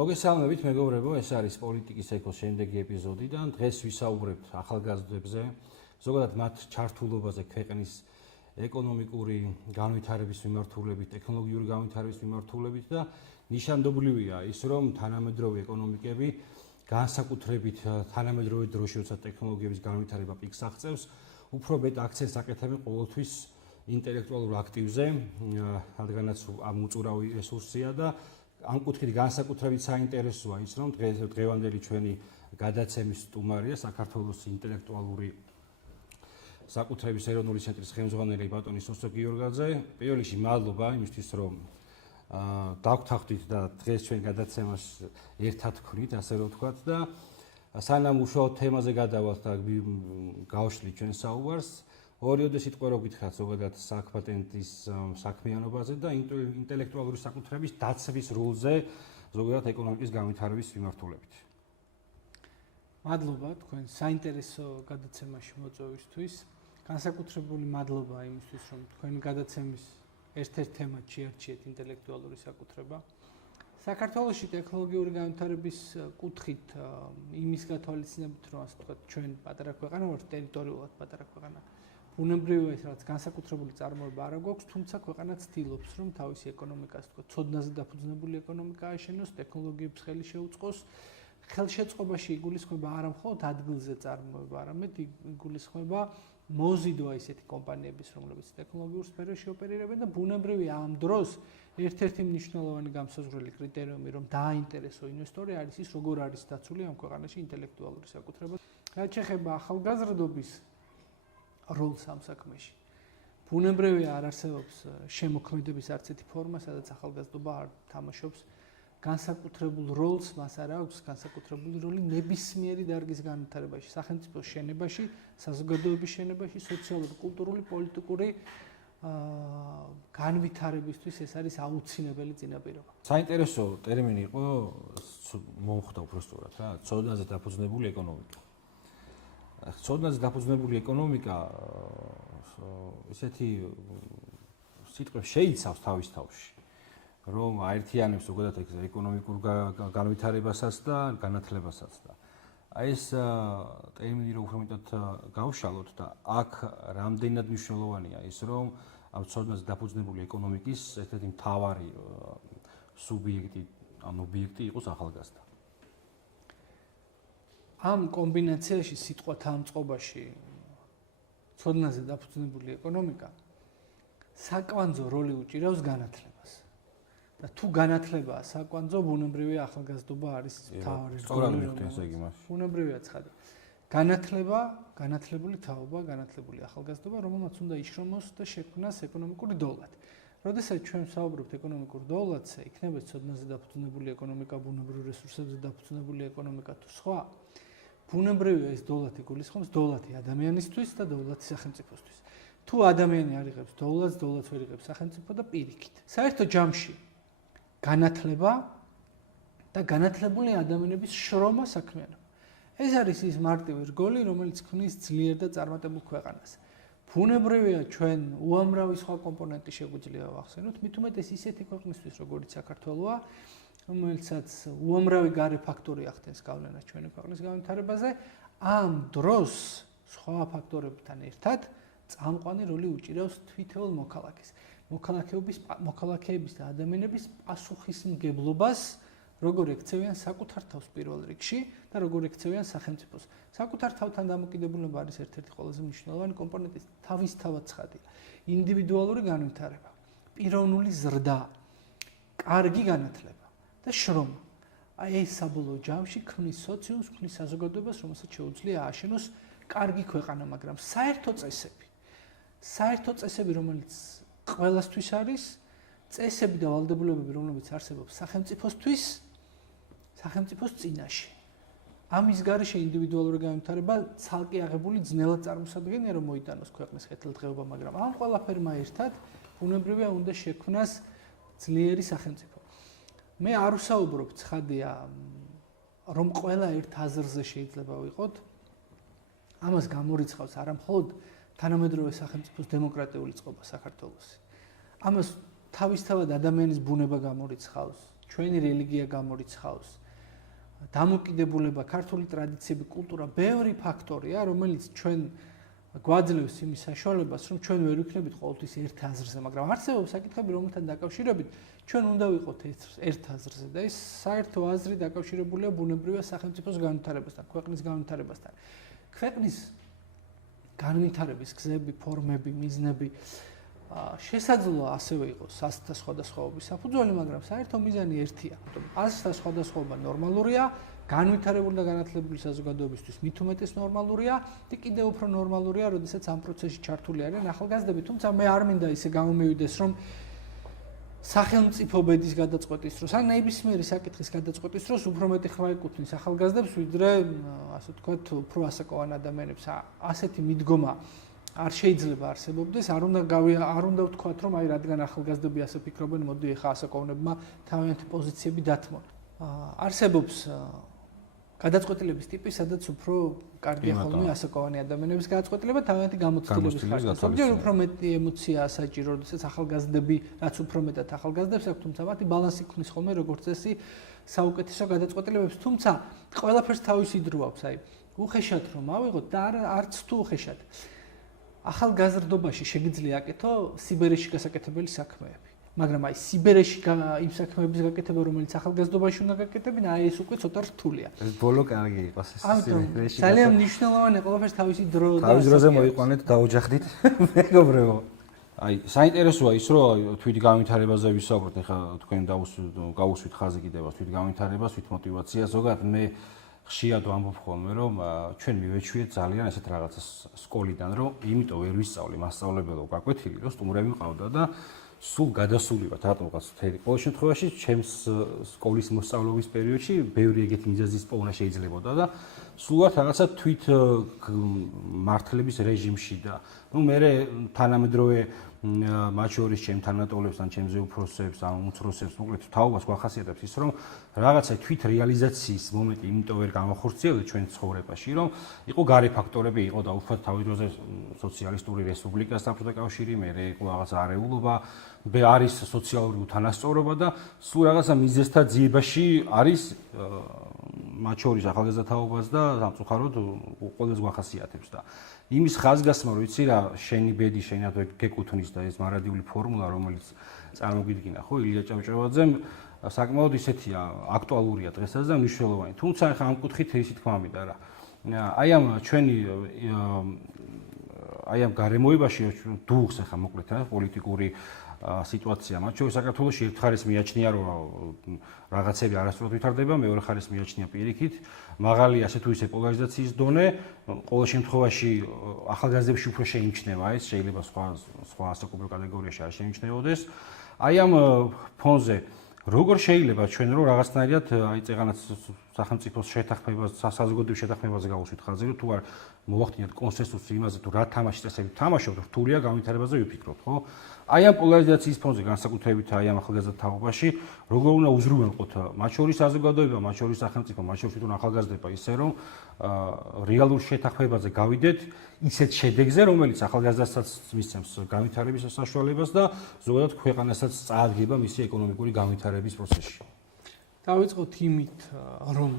მოგესალმებით მეგობრებო, ეს არის პოლიტიკის ეკოს შემდეგი ეპიზოდიდან. დღეს ვისაუბრებთ ახალგაზრდებზე, ზოგადად მათ ჩართულობაზე ქვეყნის ეკონომიკური განვითარების მიმართულებით, ტექნოლოგიური განვითარების მიმართულებით და ნიშანდობლივია ის, რომ თანამედროვე ეკონომიკები განსაკუთრებით თანამედროვე დროში, როცა ტექნოლოგიების განვითარება პიკს აღწევს, უფრო მეტ აქცენტს აკეთებენ ყოველთვის ინტელექტუალურ აქტივზე, რადგანაც ამ უწურავი რესურსია და ამ კუთხით განსაკუთრებით საინტერესოა ის, რომ დღევანდელი ჩვენი გადაცემის სტუმარია საქართველოს ინტელექტუალური საკუთრების ეროვნული ცენტრის ხელმძღვანელი ბატონი სოსო გიორგაძე. პირველ რიგში მადლობა იმისთვის, რომ დავგვთანხმდით და დღეს ჩვენ გადაცემას ერთად ვქნით, ასე რომ ვთქვათ და სანამ უშუალოდ თემაზე გადავალთ და გავშლით ჩვენ საუბარს, ორიოდე სიტყვა რო გითხრათ ზოგადად საქპატენტის საქმიანობაზე და ინტელექტუალური საკუთრების დაცვის როლზე ზოგადად ეკონომიკის განვითარების მიმართულებით. მადლობა თქვენ საინტერესო გადაცემაში მოწვევისთვის. განსაკუთრებული მადლობა იმისთვის, რომ თქვენი გადაცემის ერთ-ერთ თემად შეარჩიეთ ინტელექტუალური საკუთრება. საქართველოში ტექნოლოგიური განვითარების კუთხით იმის გათვალისწინებით, რომ ასე ვთქვათ, ჩვენ პატარა ქვეყანა ვართ, ტერიტორიულად პატარა ქვეყანა. ბუნებრივია ის, რაც განსაკუთრებული წარმოება არ აქვს, თუმცა ქვეყანა ცდილობს, რომ თავისი ეკონომიკას, თქო, ცოდნაზე დაფუძნებული ეკონომიკა აშენოს, ტექნოლოგიებს ხელი შეუწყოს. ხელშეწყობაში იგულისხმება არა მხოლოდ ადგილზე წარმოება, არამედ იგულისხმება მოზიდვა ისეთი კომპანიების, რომლებიც ტექნოლოგიურ სფეროში ოპერირებენ და ბუნებრივია ამ დროს ერთ-ერთი მნიშვნელოვანი გამსაზღვრელი კრიტერიუმი, რომ დააინტერესო ინვესტორი არის ის, როგორ არის დაცული ამ ქვეყანაში ინტელექტუალური საკუთრება. რაც შეეხება ახალგაზრდობის როლს ამ საქმეში. ბუნებრივია არ არსებობს შემოქმედების არც ერთი ფორმა, სადაც ახალგაზრდობა არ თამაშობს განსაკუთრებულ როლს, მას არ აქვს განსაკუთრებული როლი ნებისმიერი დარგის განვითარებაში, სახელმწიფოს შენებაში, საზოგადოების შენებაში, სოციალური, კულტურული, პოლიტიკური განვითარებისთვის ეს არის აუცილებელი წინაპირობა. საინტერესო ტერმინი იყო მომხდა უბრალოდ რა, ცოდნაზე დაფუძნებული ეკონომიკა. ცოდნაზე დაფუძნებული ეკონომიკა ისეთი სიტყვებს შეიცავს თავის თავში, რომ აერთიანებს ზოგადად ეკონომიკურ განვითარებასაც და განათლებასაც და ეს ტერმინი რო უფრო მეტად გავშალოთ და აქ რამდენად მნიშვნელოვანია ის, რომ ამ ცოდნაზე დაფუძნებული ეკონომიკის ერთ-ერთი მთავარი სუბიექტი, ან ობიექტი იყოს ახალგაზრდა. ამ კომბინაციაში სიტყვათა ამ წყობაში ცოდნაზე დაფუძნებული ეკონომიკა საკვანძო როლი უჭირავს განათლებას. და თუ განათლებაა საკვანძო, ბუნებრივია ახალგაზრდობა არის მთავარი როლი. ბუნებრივია ცხადი. განათლება, განათლებული თაობა, განათლებული ახალგაზრდობა, რომელმაც უნდა იშრომოს და შექმნას ეკონომიკური დოვლატი. როდესაც ჩვენ ვსაუბრობთ ეკონომიკურ დოვლატზე, იქნება ცოდნაზე დაფუძნებული ეკონომიკა, ბუნებრივ რესურსებზე დაფუძნებული ეკონომიკა თუ სხვა, ბუნებრივია ეს დოვლატი გულისხმობს დოვლატი ადამიანისთვის და დოვლატი სახელმწიფოსთვის. თუ ადამიანი არ იღებს დოვლატს, დოვლატს ვერ იღებს სახელმწიფო და პირიქით. საერთო ჯამში განათლება და განათლებული ადამიანების შრომა საქმიანობა. ეს არის ის მარტივი რგოლი, რომელიც ქმნის ძლიერ და წარმატებულ ქვეყანას. ბუნებრივია ჩვენ უამრავი სხვა კომპონენტი შეგვიძლია ვახსენოთ, მით უმეტეს ისეთი ქვეყნისთვის, როგორიც საქართველოა, რომელსაც უამრავი გარე ფაქტორი ახდენს გავლენას ჩვენი ქვეყნის განვითარებაზე, ამ დროს სხვა ფაქტორებთან ერთად წამყვანი როლი უჭირავს თვითეულ მოქალაქეს. მოქალაქეების და ადამიანების პასუხისმგებლობას, როგორ ექცევიან საკუთარ თავს პირველ რიგში და როგორ ექცევიან სახელმწიფოს. საკუთარ თავთან დამოკიდებულება არის ერთ-ერთი ყველაზე მნიშვნელოვანი კომპონენტი, თავისთავად ცხადია. ინდივიდუალური განვითარება, პიროვნული ზრდა, კარგი განათლება და შრომა. ეს საბოლოო ჯამში ქმნის სოციუმს, ქმნის საზოგადოებას, რომელსაც შეუძლია ააშენოს კარგი ქვეყანა, მაგრამ საერთო წესები, რომელიც ყველასთვის არის, წესები და ვალდებულებები, რომლებიც არსებობს სახელმწიფოსთვის, სახელმწიფოს წინაშე. ამის გარეშე ინდივიდუალური განვითარება ცალკე აღებული ძნელად წარმოსადგენია, რომ მოიტანოს ქვეყნის ხეთილდღეობა, მაგრამ ამ ყველაფერმა ერთად ბუნებრივია უნდა შექმნას ძლიერი სახელმწიფო. მე არ ვსაუბრობ ცხადია, რომ ყველა ერთ აზრზე შეიძლება ვიყოთ. ამას გამორიცხავს არა მხოლოდ თანამედროვე სახელმწიფოს დემოკრატიული წყობა საქართველოსი. ამას თავისთავად ადამიანის ბუნება გამორიცხავს, ჩვენი რელიგია გამორიცხავს, დამოკიდებულება, ქართული ტრადიციები, კულტურა, ბევრი ფაქტორია, რომელიც ჩვენ გვაძლევს იმის საშუალებას, რომ ჩვენ ვერ ვიქნებით ყოველთვის ერთ აზრზე, მაგრამ არსებობს საკითხები, რომელთან დაკავშირებით ჩვენ უნდა ვიყოთ ერთ აზრზე და ეს საერთო აზრი დაკავშირებულია ბუნებრივია სახელმწიფოს განვითარებასთან, ქვეყნის განვითარებასთან. ქვეყნის განვითარების გზები, ფორმები, მიზნები შესაძლოა ასევე იყოს აზრთა სხვადასხვაობის საფუძველი, მაგრამ საერთო მიზანი ერთია. აზრთა სხვადასხვაობა ნორმალურია, განვითარებული და განათლებული საზოგადოებისთვის მით უმეტეს ნორმალურია და კიდევ უფრო ნორმალურია, როდესაც ამ პროცესში ჩართული არიან ახალგაზრდები, თუმცა მე არ მინდა ისე გამომივიდეს, რომ სახელმწიფო ბედის გადაწყვეტის დროს, ან ნებისმიერი საკითხის გადაწყვეტის დროს უფრო მეტი ხმა ეკუთვნის ახალგაზრდებს, ვიდრე ასე ვთქვათ, უფრო ასაკოვან ადამიანებს. ასეთი მიდგომა არ შეიძლება არსებობდეს, არ უნდა ვთქვათ, რომ აი რადგან ახალგაზრდები ასე ფიქრობენ, მოდი ახლა ასაკოვნებმა თავიანთი პოზიციები დათმონ. არსებობს გადაწყვეტილების ტიპი, სადაც უფრო კარგია ხოლმე ასაკოვანი ადამიანების გადაწყვეტილება თავიანთი გამოცდილების ხარჯზე. ზოგჯერ უფრო მეტი ემოციაა საჭირო, როდესაც ახალგაზრდები, რაც უფრო მეტად ახალგაზრდებს აქვს, თუმცა მათი ბალანსი ქმნის ხოლმე როგორც წესი საუკეთესო გადაწყვეტილებებს, თუმცა ყველაფერს თავისი დრო აქვს, აი უხეშად რომ ავიღოთ და არც თუ უხეშად. ახალგაზრდობაში შეგიძლია აკეთო სიბერეში გასაკეთებელი საქმეები. მაგრამ აი სიბერეში იმ საქმეების გაკეთება, რომელიც ახალგაზრდობაში უნდა გაკეთებინა, აი ეს უკვე ცოტა რთულია. ეს ბოლო კარგი იყოს ეს სიბერეში. ძალიან მნიშვნელოვანია ყველაფერს თავისი დრო და თავის დროზე მოიყვანეთ, დაოჯახდით მეგობრებო. აი, საინტერესოა ის, რომ თვით განვითარებაზე ვისაუბროთ, ეხლა თქვენ გავუსვით ხაზი კიდევ თვით განვითარებას, თვით მოტივაციას, ზოგადად მე ხშირად ვამბობ ხოლმე, რომ ჩვენ მივეჩვიეთ ძალიან ესეთ რაღაცას სკოლიდან, რომ იმიტომ ვერ ვისწავლე მასწავლებელო გაკვეთილი, რომ სტუმრები მყავდა და სულ გადასულივად რატომღაც მთელი ყოველ შემთხვევაში ჩემს სკოლის მოსწავლობის პერიოდში ბევრი ეგეთი მიზეზის პოვნა შეიძლებოდა და სულად რაღაცა თვით მართლების რეჟიმში და ნუ მე თანამედროვე მათ შორის ჩემ თანატოლებს ან ჩემზე უფროსებს ან უმცროსებს მოკლედ თაობას გვახასიათებს ის რომ რაღაცა თვით რეალიზაციის მომენტი იმიტომ ვერ გამახორციელებთ ჩვენ ცხოვრებაში რომ იყო გარე ფაქტორები იყო და უფრო თავის დროზე სოციალისტური რესპუბლიკა საბჭოთა კავშირი მე იყო რაღაცა არეულობა არის სოციალური უთანასწორობა და სულ რაღაცა მიზეზთა ძიებაში არის მათ შორის ახალგაზრდა თაობას და სამწუხაროდ ყველას გვახასიათებს და იმის ხაზგასმა რომ იცი რა შენი ბედი შენად გეკუთვნის და ეს მარადიული ფორმულა რომელიც წარმოგვიდგინა ხო ილია ჭავჭავაძემ საკმაოდ ისეთია აქტუალურია დღესაც და მნიშვნელოვანი თუმცა ახლა ამ კუთხით ისე თქვა მინდა რა აი ამ ჩვენი აი ამ გარემოებაში დუღს ახლა მოკლედ რა პოლიტიკური სიტუაცია მათ შორის საქართველოში ერთ ხარეს მიაჩნია რომ რაღაცები არასწორად ვითარდება მეორე ხარეს მიაჩნია პირიქით მაღალი ასე თუ ისე პოლარიზაციის დონე ყოველ შემთხვევაში ახალგაზრდებში უფრო შეიმჩნევა ეს შეიძლება სხვა ასაკობრივ კატეგორიაში არ შეიმჩნეოდეს აი ამ ფონზე როგორ შეიძლება ჩვენ რომ რაღაცნაირად აი წეღანაც სახელმწიფოს შეთანხმებას საზოგადოების შეთანხმებას გავუსვით ხაზი რომ თუ არ მოვახდინოთ კონსენსუსი იმაზე თუ რა თამაშის წესები თამაშობთ რთულია განვითარებაზე ვიფიქროთ ხო აი ამ პოლარიზაციის ფონზე განსაკუთრებით აი ამ ახალგაზრდა თაობაში როგორ უნდა უზრუნველყოთ მათ შორის საზოგადოება მათ შორის სახელმწიფო მათ შორის თვითონ ახალგაზრდება ისე რომ რეალურ შეთანხმებაზე გავიდეთ ისეთ შედეგზე რომელიც ახალგაზრდასაც მისცემს განვითარების საშუალებას და ზოგადად ქვეყანასაც წაადგება მისი ეკონომიკური განვითარების პროცესში დავიწყოთ იმით რომ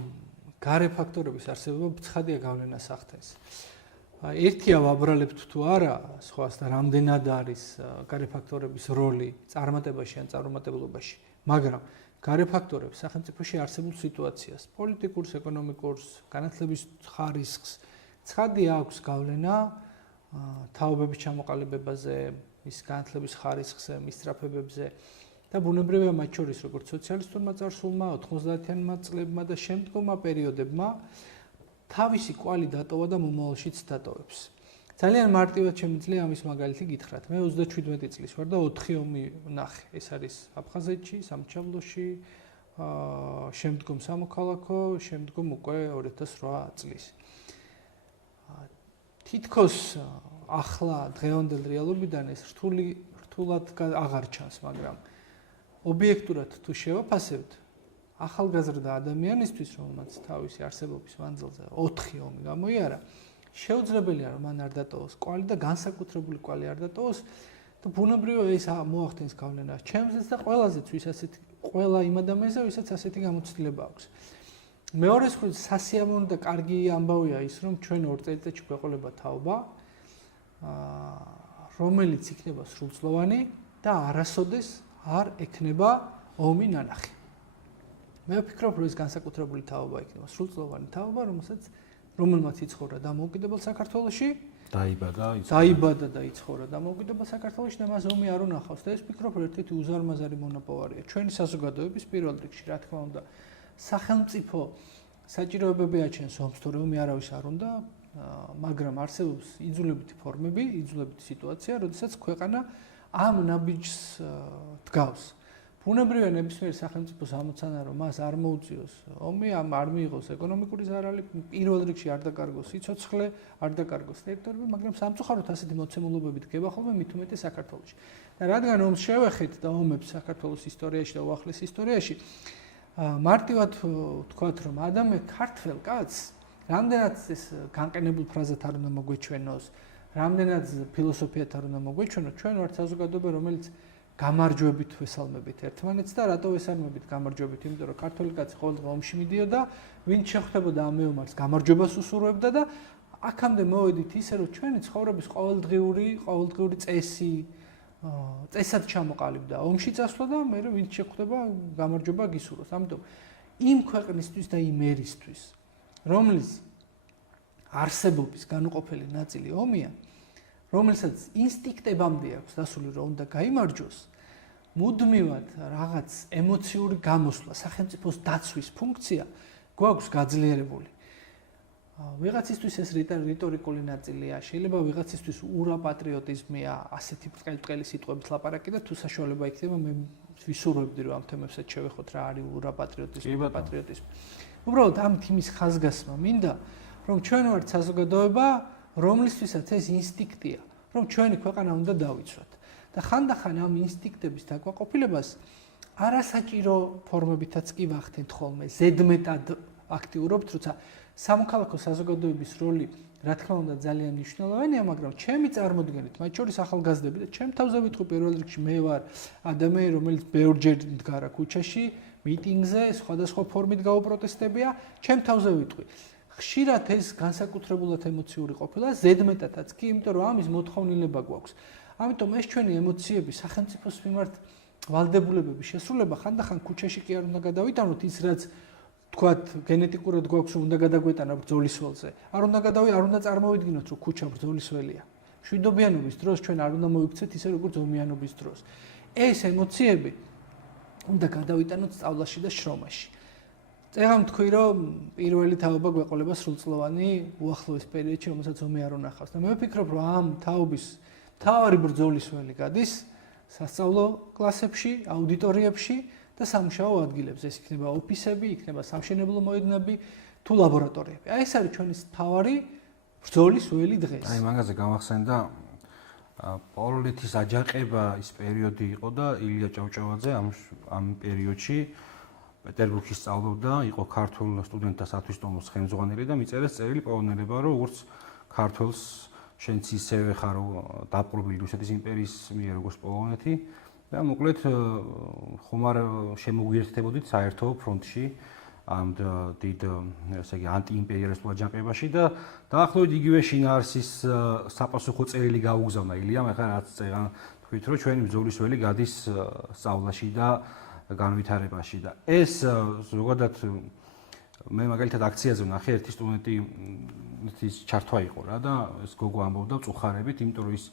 გარე ფაქტორების არსებობა ცხადია გავლენას ახდენს ერთია ვაბრალებთ თუ არა სხვას და რამდენად არის გარე ფაქტორების როლი წარმატებაში ან წარუმატებლობაში მაგრამ გარე ფაქტორებს სახელმწიფოში არსებულ სიტუაციას პოლიტიკურს ეკონომიკურს განათლების ხარისხს ცხადია აქვს გავლენა თაობების ჩამოყალიბებაზე მის განათლების ხარისხზე მის სწრაფებებზე და ბუნებრივია მათ შორის როგორც სოციალისტურმა წარსულმა 90-იანმა წლებმა და შემდგომმა პერიოდებმა თავისი კვალი დატოვა და მომავალშიც დატოვებს. ძალიან მარტივად შემიძლია ამის მაგალითი გითხრათ. მე 37 წლის ვარ და 4 ომი ვნახე. ეს არის აფხაზეთში, სამჩაბლოში, შემდგომ სამოქალაქო, შემდგომ უკვე 2008 წლის. თითქოს ახლა დღევანდელ რეალობიდან ეს რთულად აღარ ჩანს, მაგრამ ობიექტურად თუ შევაფასებთ ახალგაზრდა ადამიანისთვის, რომელმაც თავისი არსებობის მანძილზე 4 ომი გამოიარა, შეუძლებელია რომ მან არ დატოვოს კვალი და განსაკუთრებული კვალი არ დატოვოს და ბუნებრივია ეს მოახდენს გავლენას ჩემზეც და ყველაზეც ვის ასეთ ყველა იმ ადამიანზე, ვისაც ასეთი გამოცდილება აქვს. მეორე მხრივ სასიამოვნო და კარგი ამბავია ის, რომ ჩვენ 2 წელიწადში გვეყოლება თაობა, რომელიც იქნება სრულწლოვანი და არასოდეს არ ექნება ომი ნანახი. მე ვფიქრობ, რომ ეს განსაკუთრებული თაობა იქნება სრულწლოვანი თაობა, რომელმაც იცხოვრა დამოუკიდებელ საქართველოში, დაიბადა და იცხოვრა დამოუკიდებელ საქართველოში და მას ომი არ უნახავს და ეს ვფიქრობ, რომ ერთ-ერთი უზარმაზარი მონოპოვარია ჩვენი საზოგადოების პირველ რიგში, რა თქმა უნდა, სახელმწიფო საჭიროებები აჩენს ომს, თორე ომი არავის არ უნდა, მაგრამ არსებობს იძულებითი ფორმები, იძულებითი სიტუაცია, როდესაც ქვეყანა ამ ნაბიჯს დგავს. ბუნებრივია ნებისმიერ სახელმწიფოს ამოცანა, რომ მას არ მოუწიოს ომი, არ მიიღოს ეკონომიკური ზარალი, პირველ რიგში არ დაკარგოს სიცოცხლე, არ დაკარგოს ტერიტორიები, მაგრამ სამწუხაროდ ასეთი მოცემულობები დგება ხოლმე მით უმეტეს საქართველოში. და რადგან ომს შევეხეთ და ომებს საქართველოს ისტორიაში და უახლეს ისტორიაში, მარტივად ვთქვათ, რომ ადამე ქართველ კაცს რამდენად ეს განყენებულ ფრაზად არ უნდა მოგვეჩვენოს, რამდენად ფილოსოფიად არ უნდა მოგვეჩვენოს, ჩვენ ვართ საზოგადოება, რომელიც გამარჯვებით ვესალმებით ერთმანეთს და რატო ვესალმებით გამარჯვებით? იმიტომ რომ ქართველი კაცი ყოველდღე ომში მიდიოდა, ვინც შეხვდებოდა ამ მეომარს გამარჯვებას უსურვებდა და აქამდე მოვედით ისე რომ ჩვენი ცხოვრების ყოველდღიური წესად ჩამოყალიბდა. ომში წასვლა და მე ვინც შეხვდება გამარჯვება გისურვოს. ამიტომ იმ ქვეყნისთვის და იმ ერისთვის, რომლის არსებობის განუყოფელი ნაწილი ომია, რომელსაც ინსტინქტებამდე აქვს დასული, რომ უნდა გაიმარჯვოს, მუდმივად რაღაც ემოციური გამოსვლა, სახელმწიფოს დაცვის ფუნქცია გვაქვს გაძლიერებული. ვიღაცისთვის ეს რიტორიკული ნაწილია, შეიძლება ვიღაცისთვის ურაპატრიოტიზმია, ასეთი ბრტყელი სიტყვებით ლაპარაკი და თუ საშუალება იქნება, მე ვისურვებდი, რომ ამ თემებსაც შევეხოთ რა არის ურაპატრიოტიზმი, პატრიოტიზმი. უბრალოდ ამ თემის ხაზგასმა მინდა, რომ ჩვენ ვართ საზოგადოება, რომლისთვისაც ეს ინსტინქტია, რომ ჩვენი ქვეყანა უნდა დავიცვათ. და ხანდახან ამ ინსტინქტების დაკმაყოფილებას არასაჭირო ფორმებითაც კი ვახდენთ ხოლმე, ზედმეტად აქტიურობთ, როცა სამოქალაქო საზოგადოების როლი, რა თქმა უნდა, ძალიან მნიშვნელოვანია, მაგრამ ჩემი წარმოდგენით, მათ შორის ახალგაზრდები და ჩემ თავზე ვიტყვი პირველ რიგში, მე ვარ ადამიანი, რომელიც ბევრჯერ მდგარა ქუჩაში, მიტინგზე, სხვადასხვა ფორმით გაუპროტესტებია, ჩემ თავზე ვიტყვი. ხშირად ეს განსაკუთრებულად ემოციური ყოფილა, ზედმეტადაც კი, იმიტომ რომ ამის მოთხოვნილება გვაქვს. ამიტომ ეს ჩვენი ემოციები, სახელმწიფოს მიმართ ვალდებულებების შესრულება ხანდახან ქუჩაში კი არ უნდა გადავიტანოთ ის, რაც თქვათ გენეტიკურად გვაქვს, რომ უნდა გადაგვეტანა ბრძოლის ველზე. არ უნდა წარმოვიდგინოთ, რომ ქუჩა ბრძოლის ველია. მშვიდობიანობის დროს ჩვენ არ უნდა მოიქცეთ ისე როგორც ომიანობის დროს. ეს ემოციები უნდა გადავიტანოთ სწავლაში და შრომაში. წეგან თქვი, რომ პირველი თაობა გვეყოლება სრულწლოვანი უახლოეს პერიოდში, რომელსაც ომი არ უნახავს. და მე ვფიქრობ, რომ ამ თაობის მთავარი ბრძოლის ველი გადის სასწავლო კლასებში, აუდიტორიებში და სამუშაო ადგილებზე. ეს იქნება ოფისები, იქნება სამშენებლო მოედნები თუ ლაბორატორიები. აი ეს არის ჩვენი მთავარი ბრძოლის ველი დღეს. აი მაგაზე გამახსენდა პოლონეთის აჯანყება ის პერიოდი იყო და ილია ჭავჭავაძე ამ პერიოდში პეტერბურგში სწავლობდა, იყო ქართულ სტუდენტთა სათვისტომოს ხელმძღვანელი და მიწერეს წერილი პოლონელებმა, რომ როგორც ქართულს შენც ისევე ხარ დაპყრობილი რუსეთის იმპერიის მიერ როგორც პოლონეთი და მოკლედ ხომ არ შემოგვიერთდებოდით საერთო ფრონტში ამ დიდ ესე იგი ანტიიმპერიალისტულ აჯანყებაში და დაახლოებით იგივე შინაარსის საპასუხო წერილი გაუგზავნა ილიამ, ახლა რაც წეგან თქვით, რომ ჩვენი ბრძოლის ველი გადის სწავლაში და განვითარებაში და ეს ზოგადად მე მაგალითად აქციაზე ვნახე ერთი სტუდენტის ჩართვა იყო რა და ეს გოგო ამბობდა წუხარებით, იმიტომ რომ ის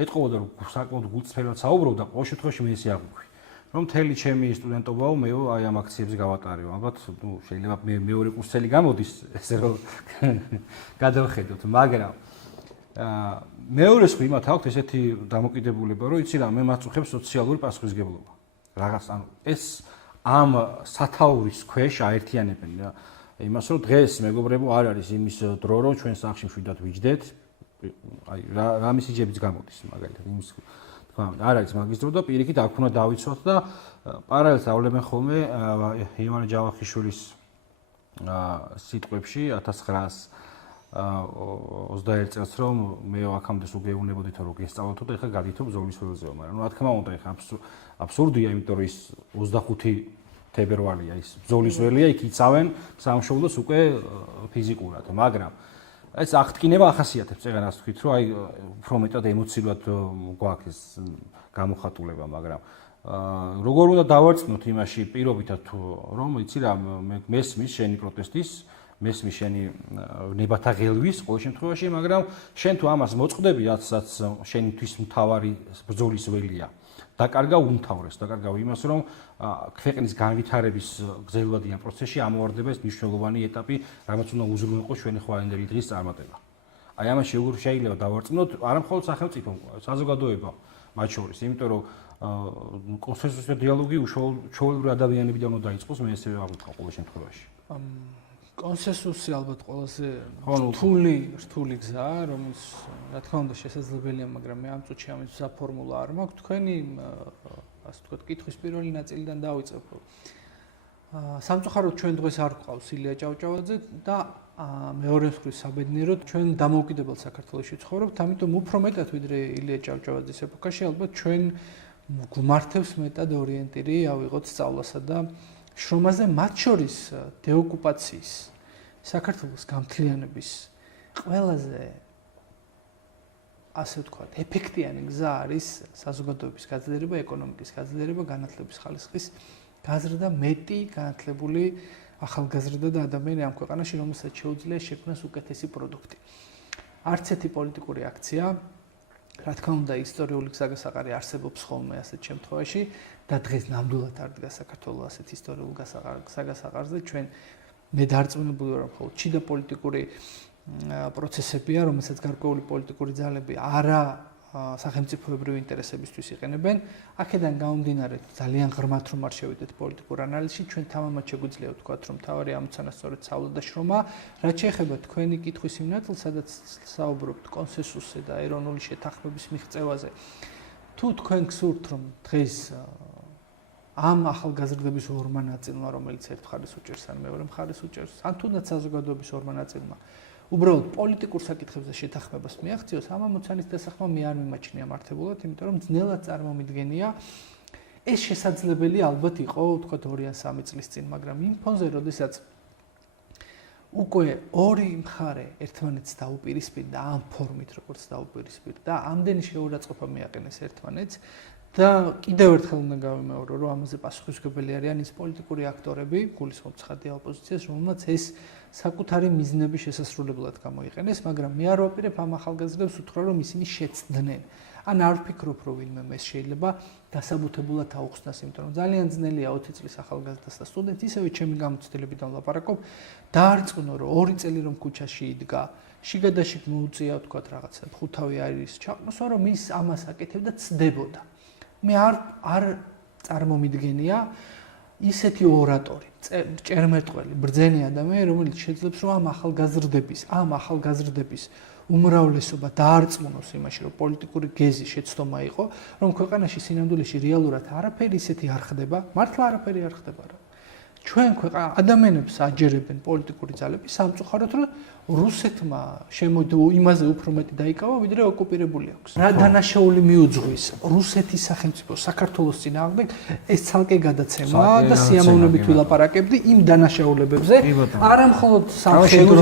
ეტყობოდა რომ საკმაოდ გულწრფელად საუბრობდა, ყოველ შემთხვევაში მე ესე აღვიქვი. რომ მთელი ჩემი სტუდენტობაო მე აი ამ აქციებზე გავატარებ. ალბათ შეიძლება მე მეორე კურსელი გამოდის ესე რომ გადავხედოთ, მაგრამ მეორე მხრივ აქვს ესეთი დამოკიდებულება, რომ იცი რა, მე მასწუხებს სოციალური პასუხისმგებლობა. რაღაც ანუ ეს ამ სათაურის ქვეშ აერთიანებენ რა. იმას რომ დღეს მეგობრებო არ არის იმის დრო რომ ჩვენ სახში მშვიდად ვიჯდეთ. აი რა მესიჯებიც გამოდის მაგალითად იმის თქვა არ არის მაგის დრო და პირიქით აქ უნდა დავიცვათ და პარალელს ავლებენ ხოლმე ივანე ჯავახიშვილის სიტყვებში 1900 21 წელს რომ მე აქამდე სულ გეუბნებოდით რომ გესწავლოთ და ეხლა გადითო ბრძოლის ველზეო, მაგრამ რა თქმა უნდა ეხლა აბსურდია, იმიტომ რომ ის 25 თებერვალია ის ბრძოლის ველია, იქ იცავენ სამშობლოს უკვე ფიზიკურად, მაგრამ ეს აღთქმება ახასიათებს წეგანას თქვით რომ აი უფრო მეტად ემოციურად გვაქვს ეს გამოხატულება, მაგრამ როგორ უნდა დავარწმუნოთ იმაში პირობითად რომ იცი რა მესმის შენი პროტესტის მესმის შენი ნებათა ღელვის ყოველ შემთხვევაში, მაგრამ შენ თუ ამას მოწყდები, რაც შენთვის მთავარი ბრძოლის ველია. დაკარგა უმთავრეს, დაკარგა იმას, რომ ქვეყნის განვითარების გრძელვადიან პროცესში ამოვარდება ეს მნიშვნელოვანი ეტაპი, რამაც უნდა უზრუნველყოს ჩვენი ხვალინდელი დღის წარმატება. აი ამაში როგორ შეიძლება დავარწმუნოთ, არა მხოლოდ სახელმწიფო, საზოგადოება მათ შორის, იმიტომ რომ კონსენსუსი და დიალოგი უშუალოდ ადამიანებიდან უნდა დაიწყოს, მე ესე ვამბობ ყოველ შემთხვევაში. კონსენსუსი ალბათ ყველაზე რთული გზაა, რომელიც რა თქმა უნდა შესაძლებელია, მაგრამ მე ამ წუთში ამის საფორმულა არ მაქვს. თქვენი ასე ვთქვათ, კითხვის პირველი ნაწილიდან დავიწყებ. სამწუხაროდ ჩვენ დღეს არ გვყავს ილია ჭავჭავაძე და მეორე მხრივ საბედნიეროდ ჩვენ დამოუკიდებელ საქართველოში ვცხოვრობთ, ამიტომ უფრო მეტად ვიდრე ილია ჭავჭავაძის ეპოქაში ალბათ ჩვენ გვმართებს მეტად ორიენტირი ავიღოთ სწავლასა და შრომაზე, მათ შორის დეოკუპაციის საქართველოს გამთლიანების ყველაზე ასე ვთქვათ, ეფექტიანი გზა არის საზოგადოების გაძლიერება, ეკონომიკის გაძლიერება, განათლების ხალისხის გაზრდა, მეტი განათლებული ახალგაზრდა და ადამიანი ამ ქვეყანაში, რომელსაც შეუძლია შექმნას უკეთესი პროდუქტი. არც ერთი პოლიტიკური აქცია, რა თქმა უნდა, ისტორიული გასაყარი არსებობს ხოლმე ასეთ შემთხვევაში და დღეს ნამდვილად არ დგას საქართველოს ასეთ ისტორიულ გასაყარზე. ჩვენ მე დარწმუნებული ვარ, რომ ჩიდა პოლიტიკური პროცესებია, რომელსაც გარკვეული პოლიტიკური ძალები არა სახელმწიფოებრივი ინტერესებისთვის იყენებენ. აქედან გამომდინარე, ძალიან ღრმად რომ არ შევიდეთ პოლიტიკურ ანალიზში, ჩვენ თამამად შეგვიძლია ვთქვათ, რომ თავარი ამოცანა სწორედ სწავლა და შრომა, რაც შეეხება თქვენი კითხვის იმ ნაწილს, სადაც საუბრობთ კონსენსუსზე და ეროვნული შეთანხმების მიღწევაზე. თუ თქვენ გსურთ, რომ დღეს ამ ახალგაზრდების ორმა ნაწილმა, რომელიც ერთ მხარეს უჭერს, ან მეორე მხარეს უჭერს, ან თუნდაც საზოგადოების ორმა ნაწილმა უბრალოდ პოლიტიკურ საკითხებზე შეთანხმებას მიაღწიოს, ამ ამოცანის დასახმა მე არ მიმაჩნია მართებულად, იმიტომ რომ ძნელად წარმომიდგენია. ეს შესაძლებელი ალბათ იყო, ვთქვათ, 2 ან 3 წლის წინ, მაგრამ იმ ფონზე, როდესაც უკვე ორი მხარე ერთმანეთს დაუპირისპირდა ამ ფორმით, როგორც დაუპირისპირდა, ამდენი შეურაცხყოფა მიაყენეს ერთმანეთს და კიდევ ერთხელ უნდა გავიმეორო, რომ ამაზე პასუხისმგებელი არიან ის პოლიტიკური აქტორები, გულისხმობ ცხადია ოპოზიციას, რომელმაც ეს საკუთარი მიზნები შესასრულებლად გამოიყენეს, მაგრამ მე არ ვაპირებ ამ ახალგაზრდებს უთხრა, რომ ისინი შეცდნენ. ან არ ვფიქრობ, რომ ვინმე ეს შეიძლება დასაბუთებულად აუხსნას, იმიტომ რომ ძალიან ძნელია 20 წლის ახალგაზრდას და სტუდენტს ისევე ჩემი გამოცდილებიდან ვლაპარაკობ, დაარწმუნო, რომ 2 წელი რომ ქუჩაში იდგა, შიგადაშიგ მოუწია, ვთქვათ, რაღაცა ხუთავი არის ჩაყნოსვა, რომ ის ამას აკეთებდა, ცდებოდა. მე არ წარმომიდგენია ისეთი ორატორი, ჭერმეტყველი, ბრძენი ადამიანი, რომელიც შეძლებს რომ ამ ახალგაზრდების უმრავლესობა დაარწმუნოს იმაში, რომ პოლიტიკური გეზი შეცდომა იყო, რომ ქვეყანაში სინამდვილეში რეალურად არაფერი ისეთი არ ხდება, მართლა არაფერი არ ხდება რა. ჩვენ ადამიანებს აჯერებენ პოლიტიკური ძალები, სამწუხაროდ რომ რუსეთმა იმაზე უფრო მეტი დაიკავა, ვიდრე ოკუპირებული აქვს. რა დანაშაული მიუძღვის რუსეთის სახელმწიფო საქართველოს წინააღმდეგ, ეს ცალკე გადაცემაა და სიამოვნებით ვილაპარაკებდი იმ დანაშაულებებზე, არა მხოლოდ სამხედრო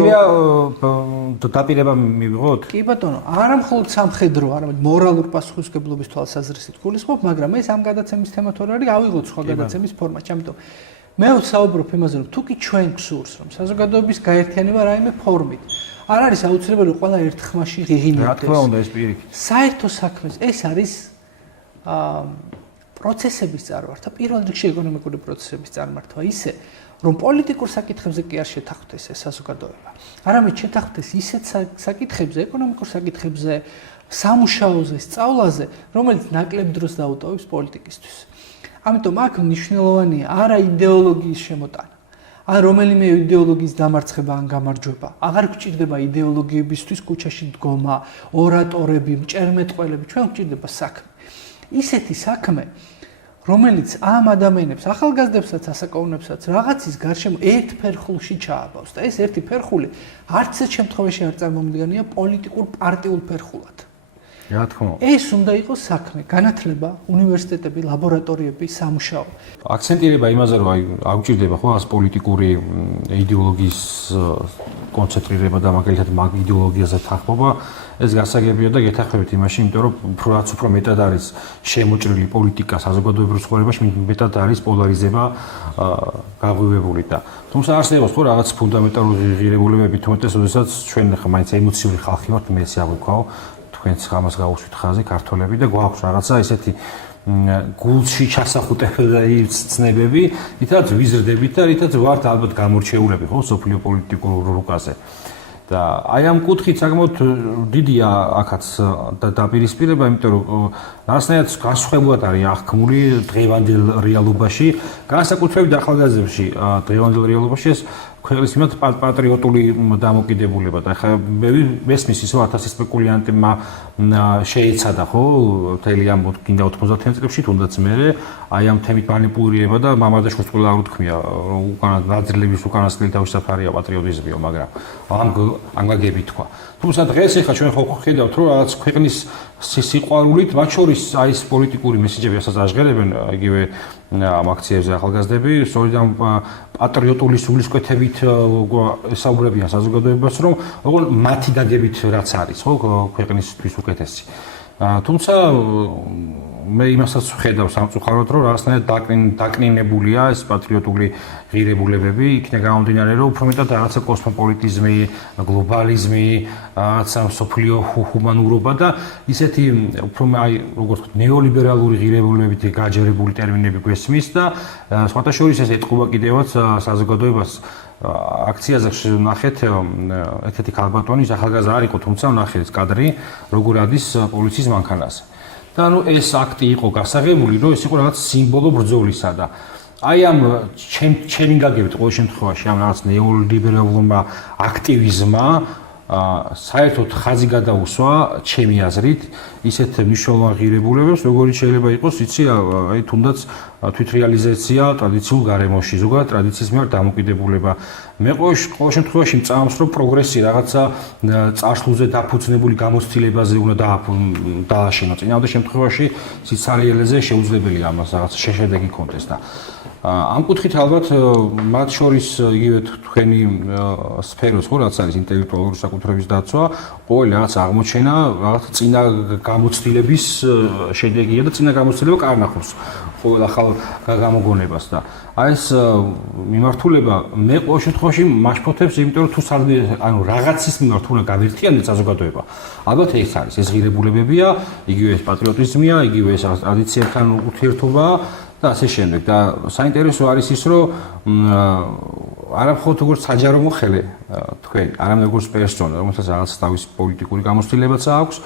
დაპირება მივიღოთ? კი ბატონო, არა მხოლოდ სამხედრო, არამედ მორალურ პასუხისმგებლობის თვალსაზრისით გულისხმობ, მაგრამ ეს ამ გადაცემის თემა თუ არ არის, ავიღოთ სხვა გადაცემის ფორმატში. ამიტომ მე ვსაუბრობ იმაზე, რომ თუ კი ჩვენ გსურს, რომ საზოგადოების გაერთიანება რაიმე ფორმით, არ არის აუცილებელი ყველა ერთ ხმაში ღიღინებდეს. რა თქმა უნდა, ეს პირიქით. საერთო საქმეს ეს არის პროცესების წარმართვა, პირველ რიგში ეკონომიკური პროცესების წარმართვა ისე, რომ პოლიტიკურ საკითხებზე კი არ შეთანხმდეს ეს საზოგადოება. არამედ შეთანხმდეს ისეთ საკითხებზე, ეკონომიკურ საკითხებზე, სამუშაოზე, სწავლაზე, რომელიც ნაკლებ დროს დაუტოვებს პოლიტიკისთვის. ამიტომ აქ მნიშვნელოვანია არა იდეოლოგიის შემოტანა. ან რომელიმე იდეოლოგიის დამარცხება ან გამარჯვება. აღარ გვჭირდება იდეოლოგიებისთვის ქუჩაში დგომა, ორატორები, მჭერმეტყველები, ჩვენ გვჭირდება საქმე. ისეთი საქმე, რომელიც ამ ადამიანებს, ახალგაზრდებსაც, ასაკოვნებსაც რაღაცის გარშემო ერთ ფერხულში ჩააბავს და ეს ერთი ფერხული არც ერთ შემთხვევაში არ წარმომდგენია პოლიტიკურ პარტიულ ფერხულად. რა თქმა უნდა. ეს უნდა იყოს საქმე, განათლება, უნივერსიტეტები, ლაბორატორიები, სამუშაო. აქცენტირება იმაზე, რომ აღჭირდება ხო ას პოლიტიკური იდეოლოგიის კონცენტრირება და მაგალითად მაგ იდეოლოგიაზე თანხმობა, ეს გასაგებია და გეთანხმებით იმაში, იმიტომ რომ რაც უფრო მეტად არის შემოჭრილი პოლიტიკა საზოგადოებრივ ცხოვრებაში, მეტად არის პოლარიზება გაღვივებული და თუმცა არსებობს ხო რაღაც ფუნდამენტალური ღირებულებები, თუმცა შესაძაც ჩვენ ხა მაინც ემოციური ხალხი ვართ, მე ესე აღვიქვაო, თქვენც ამას გავუსვით ხაზი ქართველები და გვაქვს რაღაცა ესეთი გულში ჩასახუტებელი ცნებები, რითაც ვიზრდებით და რითაც ვართ ალბათ გამორჩეულები ხო სოფლიო პოლიტიკურ რუკაზე. და აი ამ კუთხით საკმაოდ დიდია აქაც დაპირისპირება, იმიტომ რომ რაღაცნაირად განსხვავებულად არის აღქმული დღევანდელ რეალობაში, განსაკუთრებით ახალგაზრდებში დღევანდელ რეალობაში ეს ქვეყნის მიმართ პატრიოტული დამოკიდებულება და ხა მე მესმის ისო 1000 სპეკულიანტმა შეეცადა ხო მთელი ამ გინდა 90-იან წლებში თუნდაც მე აი ამ თემით მანიპულირება და მამადაშვილს ყველა არ უთქმია უკანა გაძლების უკანასკნელი თავისუფარია პატრიოტიზმიო, მაგრამ ამ გაგები თქვა. თუმცა დღეს ახლა ჩვენ ხო ხედავთ რომ რაღაც ქვეყნის სიყვარულით მათ შორის აი ეს პოლიტიკური მესიჯები ასაც აჟღერებენ იგივე ამ აქციებზე ახალგაზრდები, სწორედ ამ პატრიოტული სულისკვეთებით ესაუბრებიან საზოგადოებას, რომ ოღონ მათი დაგებით რაც არის, ხო, ქვეყნისთვის უკეთესი. თუმცა მე იმასაც ვხედავ სამწუხაროდ, რომ რაღაცნაირად დაკნინებულია ეს პატრიოტული ღირებულებები, იქნება გამომდინარე, რომ უფრო მეტად რაღაცა კოსმოპოლიტიზმი, გლობალიზმი, რაღაცა სოფლიო ჰუმანურობა და ისეთი უფრო აი როგორც ვთქვით, ნეოლიბერალური ღირებულებებით გაჯერებული ტერმინები გვესმის და სხვათა შორის ეს ეთყობა კიდევაც საზოგადოებას აქციაზე ნახეთ ერთ-ერთი ქალბატონის ახალგაზრდა არ იყო, თუმცა ნახეთ კადრი როგორ ადის პოლიციის მანქანაზე. და ანუ ეს აქტი იყო გასაღებული, რომ ეს იყო რაღაც სიმბოლო ბრძოლისა და აი ამ ჩემი გაგებით ყოველ შემთხვევაში ამ რაღაც ნეოლიბერალურმა აქტივიზმმა საერთოდ ხაზი გადაუსვა ჩემი აზრით ისეთ მნიშვნელოვან ღირებულებებს, როგორიც შეიძლება იყოს, იცი, აი თუნდაც თვითრეალიზაცია ტრადიციულ გარემოში, ზოგადად ტრადიციის მიერ დამოკიდებულება. მე ყოველ შემთხვევაში მწამს, რომ პროგრესი რაღაცა წარსულზე დაფუძნებული გამოცდილებაზე უნდა დააშენო. წინააღმდეგ შემთხვევაში სიცარიელეზე შეუძლებელია ამას რაღაც შეშედეგი კონდეს და ამ კუთხით ალბათ მათ შორის იგივე თქვენი სფეროს ხო რაც არის ინტელექტუალური საკუთრების დაცვა, ყოველი რაღაც აღმოჩენა, რაღაც წინა გამოცდილების შედეგია და წინა გამოცდილება კარნახობს ყოველ ახალ გამოგონებას და აი ეს მიმართულება მე ყოველ შემთხვევაში მაშფოთებს, იმიტომ რომ თუ სადმე ანუ რაღაცის მიმართ უნდა გავერთიანდეს საზოგადოება. ალბათ ეს არის, ეს ღირებულებებია, იგივე ეს პატრიოტიზმია, იგივე ეს ტრადიციებთან ურთიერთობაა და ასე შემდეგ. და საინტერესო არის ის, რომ არა მხოლოდ როგორც საჯარო მოხელე თქვენ, არამედ როგორც პერსონა, რომელსაც რაღაც თავის პოლიტიკური გამოცდილებაც აქვს.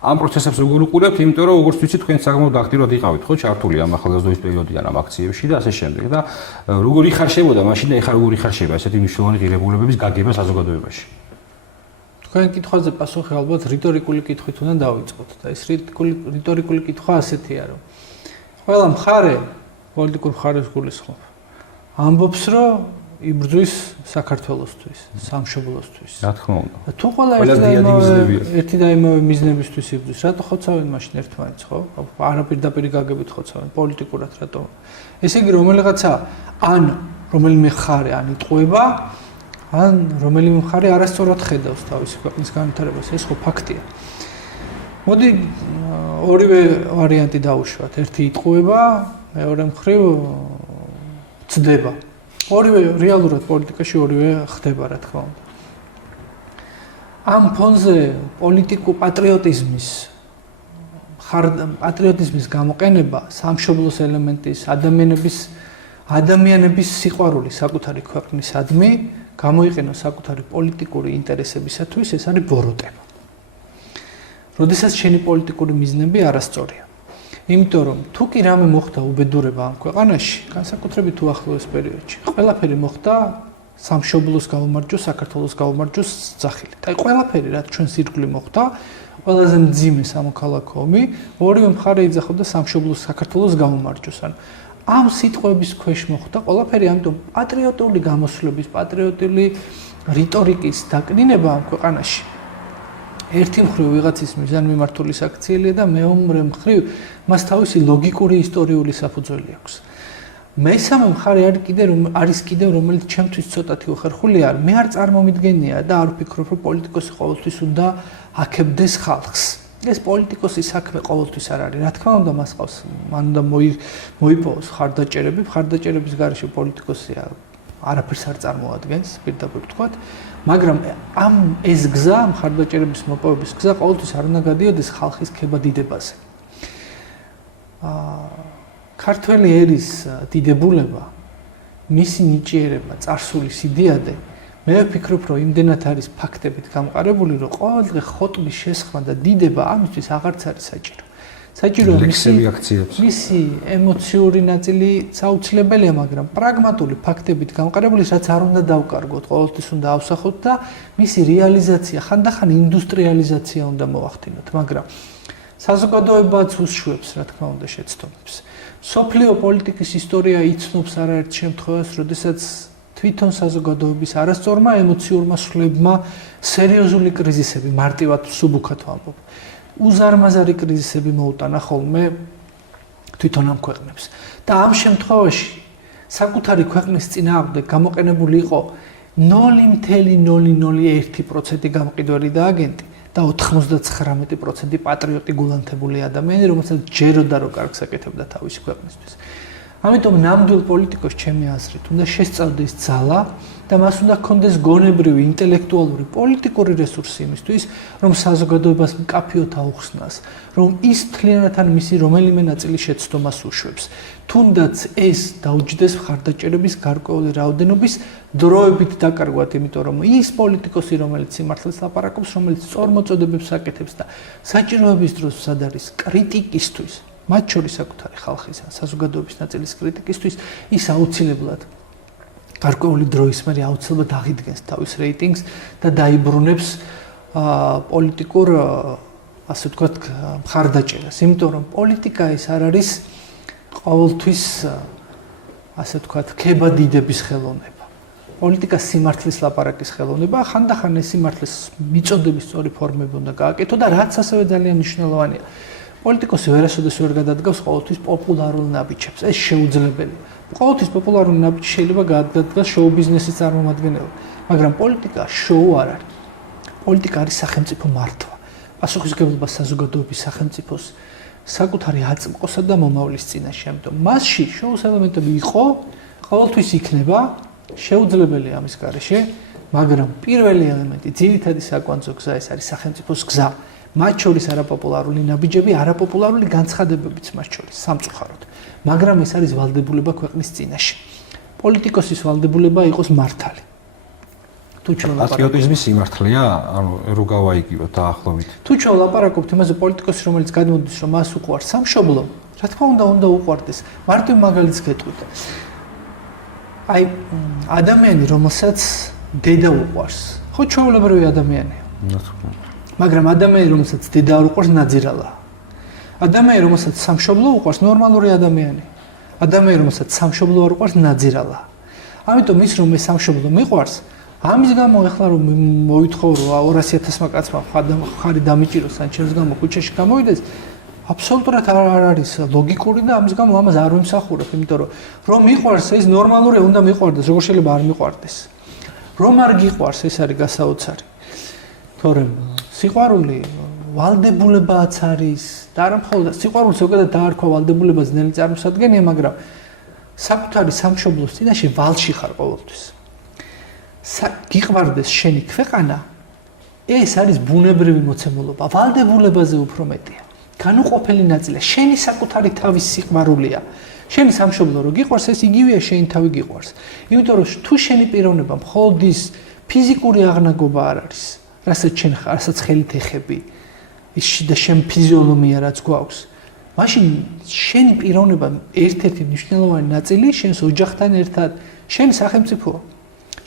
ამ პროცესებს როგორ უყურებთ, იმიტომ რომ როგორც ვიცი, თქვენ საკმაოდ აქტიურად იყავით, ხო, ჩართული ამ ახალგაზრდობის პერიოდიდან ამ აქციებში და ასე შემდეგ. და როგორ იხარშებოდა მაშინ და ეხლა როგორ იხარშება ესეთი მნიშვნელოვანი ღირებულებების გაგება საზოგადოებაში? თქვენ კითხვაზე პასუხი ალბათ რიტორიკული კითხვით უნდა დავიწყოთ და ეს რიტორიკული კითხვა ასეთია, რომ ყველა მხარე პოლიტიკურ მხარეს გულისხმობ. ამბობს, რომ იბრძვის საქართველოსთვის, სამშობლოსთვის. რა თქმა უნდა. თუ ყველა ერთი და იმავე მიზნებისთვის იბრძვის, რატო ხოცავენ მაშინ ერთმანეთს, ხო? არაპირდაპირი გაგებით ხოცავენ პოლიტიკურად, რატო? ესე იგი, რომელიღაცა ან რომელიმე მხარე ან იტყუება, ან რომელიმე მხარე არასწორად ხედავს თავისი ქვეყნის განვითარებას, ეს ხო ფაქტია. მოდი ორივე ვარიანტი დავუშვათ. ერთი იტყუება, მეორე მხრივ ცდება. ორივე რეალურად პოლიტიკაში ორივე ხდება, რა თქმა უნდა. ამ ფონზე პოლიტიკურ პატრიოტიზმის გამოყენება, სამშობლოს ელემენტის, ადამიანების სიყვარული საკუთარი ქვეყნისადმი გამოიყენოს საკუთარი პოლიტიკური ინტერესებისათვის, ეს არის ბოროტება. როდესაც შენი პოლიტიკური მიზნები არასწორია. იმიტომ რომ თუ კი რამე მოხდა უბედურება ამ ქვეყანაში, განსაკუთრებით უახლოეს პერიოდში, ყველაფერი მოხდა სამშობლოს გაუმარჯოს, საქართველოს გაუმარჯოს სახილით. აი ყველაფერი, რაც ჩვენს ირგვლივ მოხდა, ყველაზე მძიმე სამოქალაქო ომი, ორივე მხარე იძახობდა სამშობლოს საქართველოს გამომარჯვოს. ანუ ამ სიტყვების ქვეშ მოხდა ყველაფერი, ამიტომ პატრიოტული გამოსვლების, პატრიოტული რიტორიკის დაკნინება ამ ქვეყანაში ერთი მხრივ ვიღაცის მიზანმიმართული საქციელია და მეორე მხრივ მას თავისი ლოგიკური ისტორიული საფუძველი აქვს. მესამე მხარე არის კიდევ რომელიც ჩემთვის ცოტათი უხერხულია, მე არ წარმომიდგენია და არ ვფიქრობ, რომ პოლიტიკოსი ყოველთვის უნდა აქებდეს ხალხს. ეს პოლიტიკოსის საქმე ყოველთვის არ არის. რა თქმა უნდა, მას ყავს, მან უნდა მოიპოვოს ხარდაჭერები, ხარდაჭერების გარეშე პოლიტიკოსია არაფერს არ წარმოადგენს, პირდაპირ ვთქვათ, მაგრამ ამ ეს გზა, ხარდაჭერების მოპოვების გზა ყოველთვის არ უნდა გადიოდეს ხალხის ქებადიდებაზე. ქართველი ერის დიდებულება, მისი ნიჭიერება, წარსული სიდიადე, მე ვფიქრობ, რომ იმდენად არის ფაქტებით გამყარებული, რომ ყოველდღე ხოტბის შესხმა და დიდება ამისთვის აღარც არის საჭირო. საჭიროა მისი ემოციური ნაწილი საუცილებელია, მაგრამ პრაგმატული ფაქტებით გამყარებული, რაც არ უნდა დავკარგოთ, ყოველთვის უნდა ავსახოთ და მისი რეალიზაცია, ხანდახან ინდუსტრიალიზაცია უნდა მოახდინოთ, მაგრამ საზოგადოებაც უშუებს, რა თქმა უნდა, შეცდომებს. სოფლიო პოლიტიკის ისტორია იცნობს არაერთ შემთხვევას, როდესაც თვითონ საზოგადოების არასწორმა ემოციურმა სვლებმა სერიოზული კრიზისები, მარტივად სუბუქად ვამბობ, უზარმაზარი კრიზისები მოუტანა ხოლმე თვითონ ამ ქვეყნებს. და ამ შემთხვევაში საკუთარი ქვეყნის წინააღმდეგ გამოყენებული იყო 0.001% გამყიდველი და აგენტი და 99% პატრიოტი გულანთებული ადამიანი, რომელსაც ჯეროდა რომ კარგს აკეთებდა თავისი ქვეყნისთვის. ამიტომ ნამდვილ პოლიტიკოს ჩემი აზრით უნდა შესწავდეს ძალა და მას უნდა ჰქონდეს გონებრივი, ინტელექტუალური, პოლიტიკური რესურსი იმისთვის, რომ საზოგადოებას მკაფიოდ აუხსნას, რომ ის მთლიანად ან მისი რომელიმე ნაწილი შეცდომას უშვებს. თუნდაც ეს დაუჯდეს მხარდაჭერების გარკვეული რაოდენობის დროებით დაკარგვათ, იმიტომ რომ ის პოლიტიკოსი, რომელიც სიმართლეს ლაპარაკობს, რომელიც სწორმოწოდებებს აკეთებს და საჭიროების დროს სად არის კრიტიკისთვის, მათ შორის საკუთარი ხალხის ან საზოგადოების ნაწილის კრიტიკისთვის, ის აუცილებლად გარკვეული დროის მერე აუცილებლად აღიდგენს თავის რეიტინგს და დაიბრუნებს პოლიტიკურ, ასე ვთქვათ, მხარდაჭერას. იმიტომ რომ პოლიტიკა ეს არ არის ყოველთვის, ასე ვთქვათ, ქებადიდების ხელოვნება. პოლიტიკა სიმართლის ლაპარაკის ხელოვნება, ხანდახან ეს სიმართლის მიწოდების სწორი ფორმები უნდა გააკეთო და რაც ასევე ძალიან მნიშვნელოვანია. პოლიტიკოსი ვერასოდეს ვერ გადადგავს ყოველთვის პოპულარულ ნაბიჯებს. ეს შეუძლებელია. ყოველთვის პოპულარული ნაბიჯი შეიძლება გადადგას შოუ ბიზნესის წარმომადგენელად, მაგრამ პოლიტიკა შოუ არ არის. პოლიტიკა არის სახელმწიფო მართვა. პასუხისმგებლობა საზოგადოების სახელმწიფოს საკუთარი აწმყოსა და მომავლის წინაშე. ამიტომ მასში შოუს ელემენტები იყო, ყოველთვის იქნება, შეუძლებელია ამის გარეშე, მაგრამ პირველი ელემენტი, ძირითადი საკვანძო გზა ეს არის სახელმწიფოს გზა. მათ შორის არაპოპულარული ნაბიჯები, არაპოპულარული განცხადებებიც მათ შორის სამწუხაროდ. მაგრამ ეს არის ვალდებულება ქვეყნის წინაშე. პოლიტიკოსის ვალდებულება იყოს მართალი. თუ ჩვენ პატრიოტიზმის სიმართლეა, ანუ რო გავაიგივოთ დაახლოებით. თუ ჩვენ ლაპარაკობთ იმაზე, პოლიტიკოსი რომელიც გადმოდის, რომ მას უყვარს სამშობლო, რა თქმა უნდა უყვარდეს. მარტივ მაგალითს გეტყვით. აი ადამიანი, რომელსაც დედა უყვარს, ხო ჩვეულებრივი ადამიანია. მაგრამ ადამიანი, რომელსაც დედა არ უყვარს, ნაძირალაა. ადამიანი, რომელსაც სამშობლო უყვარს, ნორმალური ადამიანია. ადამიანი, რომელსაც სამშობლო არ უყვარს, ნაძირალაა. ამიტომ ის რომ ეს სამშობლო მიყვარს, ამის გამო ეხლა რომ მოვითხოვ რომ 200.000-მა კაცმა ხარი დამიჭიროს ან ჩემს გამო ქუჩაში გამოვიდეს, აბსოლუტურად არ არის ლოგიკური და ამის გამო ამას არ ვიმსახურებ, იმიტომ რომ მიყვარს ეს ნორმალურია, უნდა მიყვარდეს, როგორ შეიძლება არ მიყვარდეს. რომ არ გიყვარს, ეს არის გასაოცარი. თორემ სიყვარული ვალდებულებაც არის და არა მხოლოდ სიყვარულს ზოგადად დაარქვა ვალდებულება ძნელი წარმოსადგენია, მაგრამ საკუთარი სამშობლოს წინაშე ვალში ხარ ყოველთვის. გიყვარდეს შენი ქვეყანა, ეს არის ბუნებრივი მოცემულობა, ვალდებულებაზე უფრო მეტია. განუყოფელი ნაწილია, შენი საკუთარი თავის სიყვარულია. შენი სამშობლო რო გიყვარს, ეს იგივეა შენი თავი გიყვარს. იმიტომ რომ თუ შენი პიროვნება მხოლოდ ის ფიზიკური აღნაგობა არ არის, რასაც შენ ხარ, რასაც ხელით ეხები, ის და შენ ფიზიოლოგია რაც გვაქვს, მაშინ შენი პიროვნება ერთ-ერთი მნიშვნელოვანი ნაწილი შენს ოჯახთან ერთად შენი სახელმწიფოა.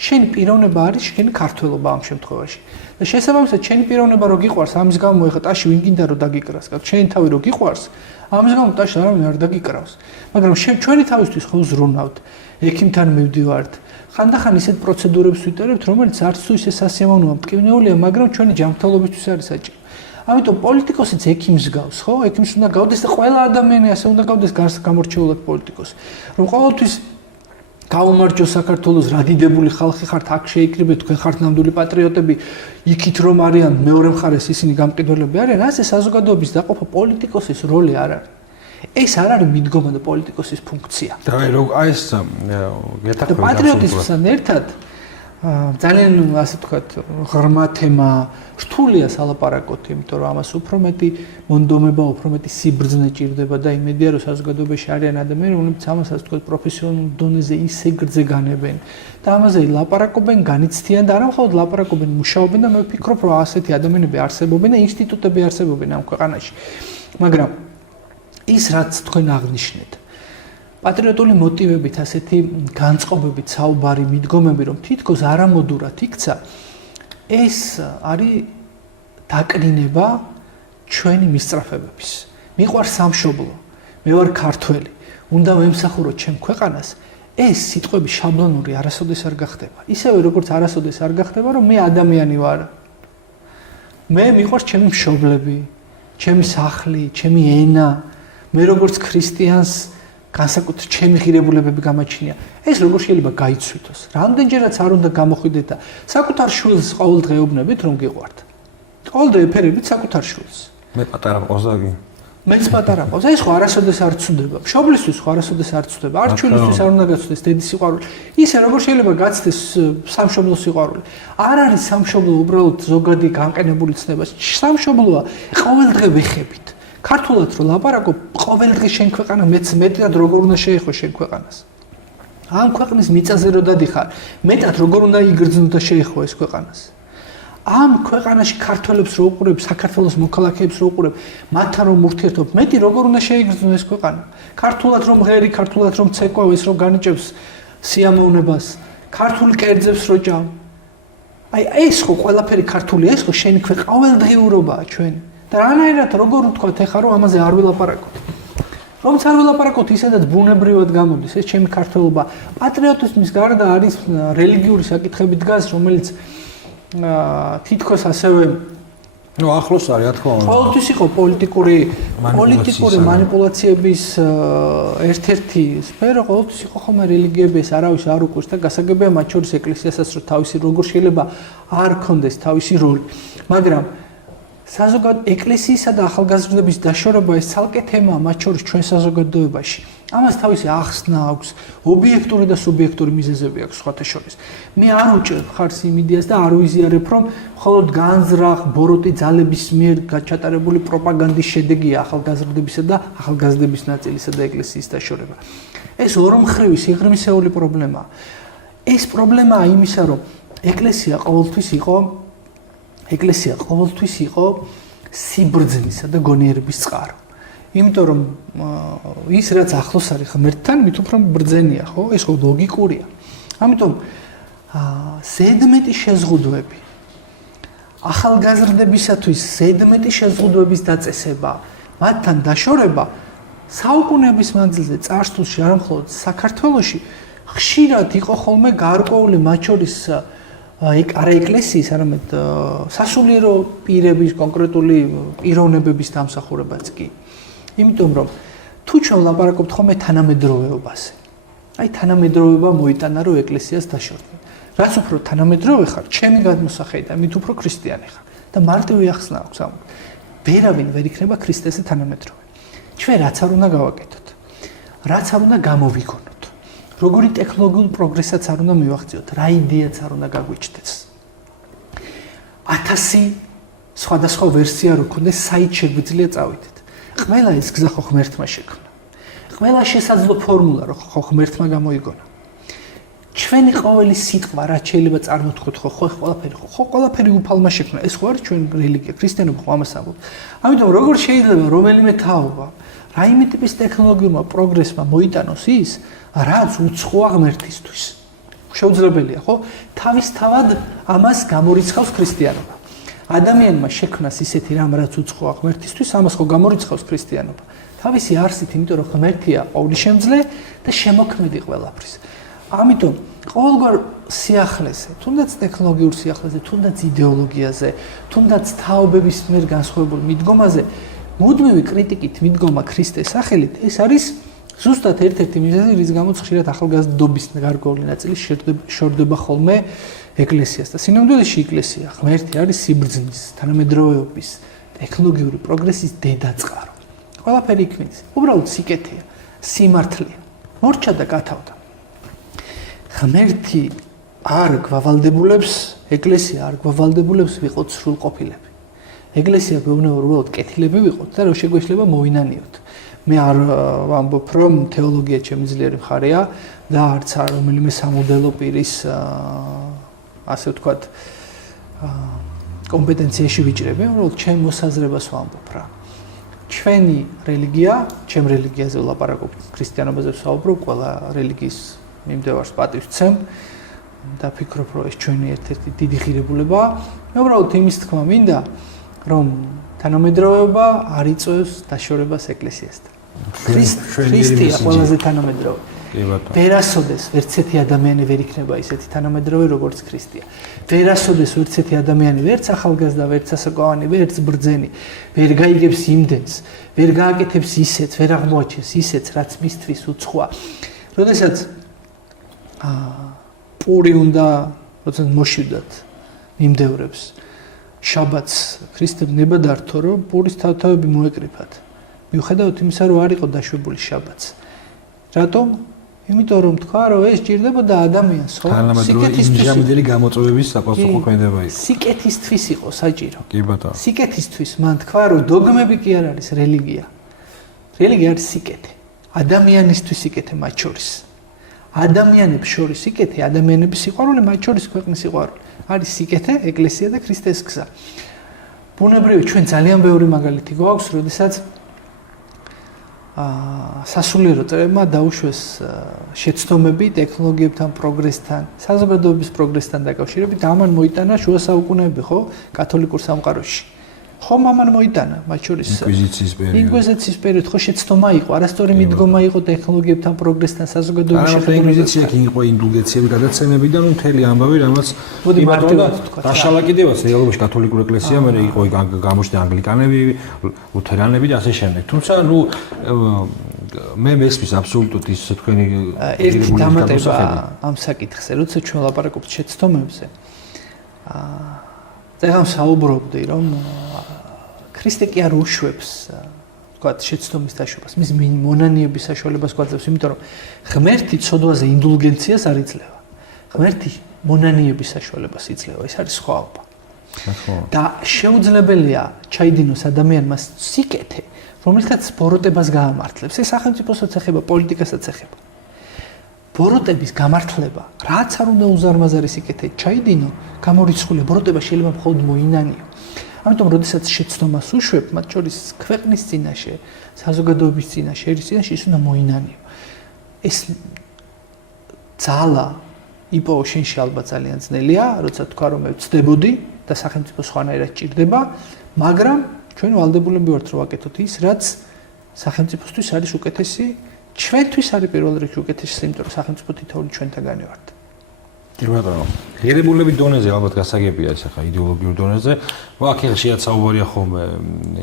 შენი პიროვნება არის შენი ქართველობა ამ შემთხვევაში. და შესაბამისად, შენი პიროვნება რო გიყვარს, ამის გამო ეხა ტაში ვინ გინდა რომ დაგიკრას, შენი თავი რო გიყვარს, ამის გამო ტაში არავინ არ დაგიკრავს. მაგრამ ჩვენი თავისთვის ხო ზრუნავთ, ექიმთან მივდივართ. ხანდახან ისეთ პროცედურებს ვიტარებთ, რომელიც არც თუ ისე სასიამოვნოა, მტკივნეულია, მაგრამ ჩვენი ჯანმრთელობისთვის არის საჭირო. ამიტომ პოლიტიკოსიც ექიმს გავს, ხო? ექიმს უნდა გავდეს და ყველა ადამიანი ასე უნდა გავდეს გამორჩეულად პოლიტიკოსი. რომ ყოველთვის გაუმარჯოს საქართველოს რადიდებული ხალხი ხართ, აქ შეიკრიბეთ, თქვენ ხართ ნამდვილი პატრიოტები, იქით რომ არიან მეორე მხარეს ისინი გამყიდველები არიან, ასე საზოგადოების დაყოფა პოლიტიკოსის როლი არ არის. ეს არ არის მიდგომა და პოლიტიკოსის ფუნქცია. და აი ეს და პატრიოტიზმთან ერთად ძალიან ასე ვთქვათ, ღრმა თემა, რთულია სალაპარაკოთ, იმიტომ რომ ამას უფრო მეტი მონდომება, უფრო მეტი სიბრძნე ჭირდება და იმედია რომ საზოგადოებაში არიან ადამიანები, რომლებიც ამას ასე ვთქვათ, პროფესიონალურ დონეზე ისე გრძე განებენ და ამაზე ლაპარაკობენ, განიცდიან და არა მხოლოდ ლაპარაკობენ, მუშაობენ და მე ვფიქრობ, რომ ასეთი ადამიანები არსებობენ და ინსტიტუტები არსებობენ ამ ქვეყანაში. მაგრამ ის რაც თქვენ აღნიშნეთ, პატრიოტული მოტივებით, ასეთი განწყობებით, საუბარი, მიდგომები, რომ თითქოს არამოდურად იქცა, ეს არის დაკნინება ჩვენი მისწრაფებების. მიყვარს სამშობლო, მე ვარ ქართველი, უნდა ვემსახურო ჩემ ქვეყანას, ეს სიტყვები შაბლონური არასოდეს არ გახდება. ისევე როგორც არასოდეს არ გახდება, რომ მე ადამიანი ვარ. მე მიყვარს ჩემი მშობლები, ჩემი სახლი, ჩემი ენა, მე როგორც ქრისტიანს განსაკუთრებით ჩემი ღირებულებები გამაჩნია. ეს როგორ შეიძლება გაიცვითოს? რამდენჯერაც არ უნდა გამოხვიდეთ და საკუთარ შვილს ყოველდღე ეუბნებით რომ გიყვართ. ყოველდღე ეფერებით საკუთარ შვილს. მე პატარა ყოზაგი. მეც პატარა ყავს. ეს ხო არასოდეს არ ცვდება. მშობლისთვის ხო არასოდეს არ ცვდება. არ შვილისთვის არ უნდა გაცვდეს დედის სიყვარული. ისე როგორ შეიძლება გაცდეს სამშობლოს სიყვარული. არ არის სამშობლო უბრალოდ ზოგადი განყენებული ცნება. სამშობლოა ყოველდღე ვეხებით. ქართულად რო ლაპარაკობ, ყოველდღე შენ ქვეყანა მეტად როგორ უნდა შეეხო შენ ქვეყანას. ამ ქვეყნის მიწაზე რო დადიხარ, მეტად როგორ უნდა იგრძნო და შეეხო ეს ქვეყანას. ამ ქვეყანაში ქართველებს რო უყურებ, საქართველოს მოქალაქეებს რო უყურებ, მათთან რომ ურთიერთობ, მეტი როგორ უნდა შეიგრძნო ეს ქვეყანა. ქართულად რომ ღერი, ქართულად რომ ცეკვა, ეს რო განიჭებს სიამოვნებას, ქართული კერძებს რო ჭამ. აი ეს ხო ყველაფერი ქართული, ეს ხო შენი ქვეყანა, ყოველდღიურობაა ჩვენი. და რანაირად როგორ ვთქვათ ეხლა რომ ამაზე არ ვილაპარაკოთ. რომც არ ვილაპარაკოთ, ისედაც ბუნებრივად გამოდის ეს ჩემი ქართველობა. პატრიოტიზმის გარდა არის რელიგიური საკითხები დგას, რომელიც თითქოს ასევე ახლოს არის, რა თქმა უნდა. ყოველთვის იყო პოლიტიკური მანიპულაციების ერთ-ერთი სფერო, ყოველთვის იყო ხოლმე რელიგიები, ეს არავის არ უყურს და გასაგებია მათ შორის ეკლესიასაც რომ თავისი როგორ შეიძლება არ ქონდეს თავისი როლი. მაგრამ ეკლესიისა და ახალგაზრდების დაშორება ეს ცალკე თემაა მათ შორის ჩვენ საზოგადოებაში. ამას თავისი ახსნა აქვს, ობიექტური და სუბიექტური მიზეზები აქვს სხვათა შორის. მე არ უჭერებ ხარს იმ იდეას და არ ვიზიარებ, რომ მხოლოდ განზრახ ბოროტი ძალების მიერ გაჩატარებული პროპაგანდის შედეგია ახალგაზრდებისა და ახალგაზრდების ნაწილისა და ეკლესიის დაშორება. ეს ორმხრივი სიღრმისეული პრობლემაა. ეს პრობლემაა იმისა, რომ ეკლესია ყოველთვის იყო სიბრძნისა და გონიერების წყარო. იმიტომ რომ ის რაც ახლოს არის ღმერთთან, მით უფრო ბრძენია, ხო? ეს ხო ლოგიკურია. ამიტომ ზედმეტი შეზღუდვები ახალგაზრდებისათვის ზედმეტი შეზღუდვების დაწესება, მათთან დაშორება საუკუნეების მანძილზე წარსულში არა მხოლოდ საქართველოში ხშირად იყო ხოლმე გარკვეული მათ შორის არა ეკლესიის, არამედ სასულიერო პირების კონკრეტული პიროვნებების დამსახურებაც კი. იმიტომ რომ თუ ჩვენ ლაპარაკობთ ხოლმე თანამედროვეობაზე. აი თანამედროვეობა მოიტანა რომ ეკლესიას დაშორდნენ. რაც უფრო თანამედროვე ხარ, ჩემი გადმოსახედი და მით უფრო ქრისტიანი ხარ. და მარტივი ახსნა აქვს ამ. ვერავინ ვერ იქნება ქრისტესზე თანამედროვე. ჩვენ რაც არ უნდა გავაკეთოთ. რაც არ უნდა გამოვიგონოთ. როგორი ტექნოლოგიურ პროგრესაც არ უნდა მივახციოთ, რა იდეაც არ უნდა გაგვიჩნდეს. 1000 სხვადასხვა ვერსია რო ქონდეს, საით შეგვიძლია წავიდეთ. ყველა ეს გზა ხო ღმერთმა შექმნა. ყველა შესაძლო ფორმულა რო ხო ღმერთმა გამოიგონა. ჩვენი ყოველი სიტყვა რაც შეიძლება წარმოთქვათ ხო ყველაფერი უფალმა შექმნა. ეს ხო არის ჩვენ რელიგია, ქრისტიანობა ხო ამას ამბობს. ამიტომ როგორ შეიძლება რომელიმე თაობა რაიმე ტიპის ტექნოლოგიურმა პროგრესმა მოიტანოს ის, რაც უცხოა ღმერთისთვის. შეუძლებელია, ხო? თავისთავად ამას გამორიცხავს ქრისტიანობა. ადამიანმა შექმნას ისეთი რამ, რაც უცხოა ღმერთისთვის, ამას ხო გამორიცხავს ქრისტიანობა. თავისი არსით, იმიტომ რომ ღმერთია ყოვლისშემძლე და შემოქმედი ყველაფრის. ამიტომ ყოველგვარ სიახლეზე, თუნდაც ტექნოლოგიურ სიახლეზე, თუნდაც იდეოლოგიაზე, თუნდაც თაობების მიერ განსხვავებულ მიდგომაზე, მუდმივი კრიტიკით მიდგომა ქრისტეს სახელით, ეს არის ზუსტად ერთ-ერთი მიზეზი, რის გამოც ხშირად ახალგაზრდობის გარკვეული ნაწილი შორდება ხოლმე ეკლესიას და სინამდვილეში ეკლესია ღმერთი არის სიბრძნის, თანამედროვეობის, ტექნოლოგიური პროგრესის დედაწყარო. ყველაფერი იქ მიდის. უბრალოდ სიკეთეა, სიმართლეა. მორჩა და გათავდა. ღმერთი არ გვავალდებულებს, ეკლესია არ გვავალდებულებს ვიყოთ სრულყოფილები. ეკლესია გვეუბნება უბრალოდ კეთილები ვიყოთ და რო შეგვეშლება მოვინანიოთ. მე არ ვამბობ, რომ თეოლოგია ჩემი ძლიერი მხარეა და არც რომელიმე სამოდელო პირის ასე ვთქვათ კომპეტენციაში ვიჭრები, უბრალოდ ჩემ მოსაზრებას ვამბობ რა. ჩვენი რელიგია, ჩემ რელიგიაზე ვლაპარაკობ, ქრისტიანობაზე ვსაუბრობ, ყველა რელიგიის მიმდევარს პატივს ვცემ და ფიქრობ, რომ ეს ჩვენი ერთ-ერთი დიდი ღირებულებაა. მე უბრალოდ იმის თქმა მინდა, რომ თანამედროვეობა არ იწვევს დაშორებას ეკლესიასთან. ქრისტეა ყველაზე თანამედროვე. ვერასოდეს ვერცეთი ადამიანი ვერ იქნება ისეთი თანამედროვე, როგორც ქრისტეა. ვერასოდეს ვერცეთი ადამიანი, ვერც ახალგაზრდა, ვერც ასაკოვანი, ვერც ბრძენი, ვერ გაიგებს იმდენს, ვერ გააკეთებს ისეთს, ვერ აღმოაჩენს ისეთს, რაც მისთვის უცხოა. როდესაც პური უნდა, როდესაც მოშივდათ მიმდევრებს შაბათს ქრისტემ ნება დართო, რომ პურის თავთავები მოეკრიფათ. მიუხედავად იმისა, რომ არ იყო დაშვებული შაბათს. რატომ? იმიტომ რომ თქვა, რომ ეს ჭირდებოდა ადამიანს, ხო? სიკეთისთვის გამოწვევების საპასუხოქმედება იყო. სიკეთისთვის იყო საჭირო. კი ბატონო. სიკეთისთვის მან თქვა, რომ დოგმები კი არ არის რელიგია. რელიგია არის სიკეთე. ადამიანისთვის სიკეთე მათ შორის. ადამიანებს შორის სიკეთე, ადამიანების სიყვარული, მათ შორის ქვეყნის სიყვარული. არის სიკეთე, ეკლესია და ქრისტეს გზა. ბუნებრივია, ჩვენ ძალიან ბევრი მაგალითი გვაქვს, როდესაც სასულიერო წრეებმა დაუშვეს შეცდომები ტექნოლოგიებთან, პროგრესთან, საზოგადოების პროგრესთან დაკავშირებით, ამან მოიტანა შუა საუკუნეები, ხო, კათოლიკურ სამყაროში. ხო, ამან მოიტანა, მათ შორის ინკვიზიციის პერიოდი, ხო, შეცდომა იყო, არასწორი მიდგომა იყო ტექნოლოგიებთან, პროგრესთან, საზოგადოების შეხედულებით. ინკვიზიცია კი იყო ინდულგენციების გადაცემები და მთელი ამბავი, რამაც დაშალა კიდევაც რეალობაში კათოლიკურ ეკლესია, მე იყო გამოჩნდა ანგლიკანები, ლუთერანები და ასე შემდეგ. თუმცა, მე მესმის აბსოლუტურად ის თქვენი ერთი დამატება ამ საკითხზე, როცა ჩვენ ლაპარაკობთ შეცდომებზე. ეხლა საუბრობდი, რომ ქრისტე კი არ უშვებს, ვთქვათ, შეცდომის დაშვებას, მის მონანიების საშუალებას გვაძლევს, იმიტომ რომ ღმერთი ცოდვაზე ინდულგენციას არ იძლევა. ღმერთი მონანიების საშუალებას იძლევა, ეს არის სხვაობა. და შეუძლებელია ჩაიდინოს ადამიანმა სიკეთე, რომელსაც ბოროტებას გაამართლებს. ეს სახელმწიფოსაც ეხება, პოლიტიკასაც ეხება. ბოროტების გამართლება, რაც არ უნდა უზარმაზარი სიკეთე ჩაიდინო, გამორიცხულია, ბოროტება შეიძლება მხოლოდ მოინანიო. ამიტომ, როდესაც შეცდომას უშვებ, მათ შორის ქვეყნის წინაშე, საზოგადოების წინაშე, ერის წინაშე, ის უნდა მოინანიო. ეს ძალა იპოვო შენში ალბათ ძალიან ძნელია, როცა თქვა, რომ მე ვწდებოდი და სახელმწიფო სხვანაირად ჭირდება, მაგრამ ჩვენ ვალდებულები ვართ, რომ ვაკეთოთ ის, რაც სახელმწიფოსთვის არის უკეთესი. ჩვენთვის არის პირველ რიგში უკეთესი, იმიტომ რომ სახელმწიფო თითოეული ჩვენთაგანი ვართ. კი ბატონო. ღირებულების დონეზე ალბათ გასაგებია ეს ახლა იდეოლოგიურ დონეზე. აქ ახლა შეიძლება საუბარია ხოლმე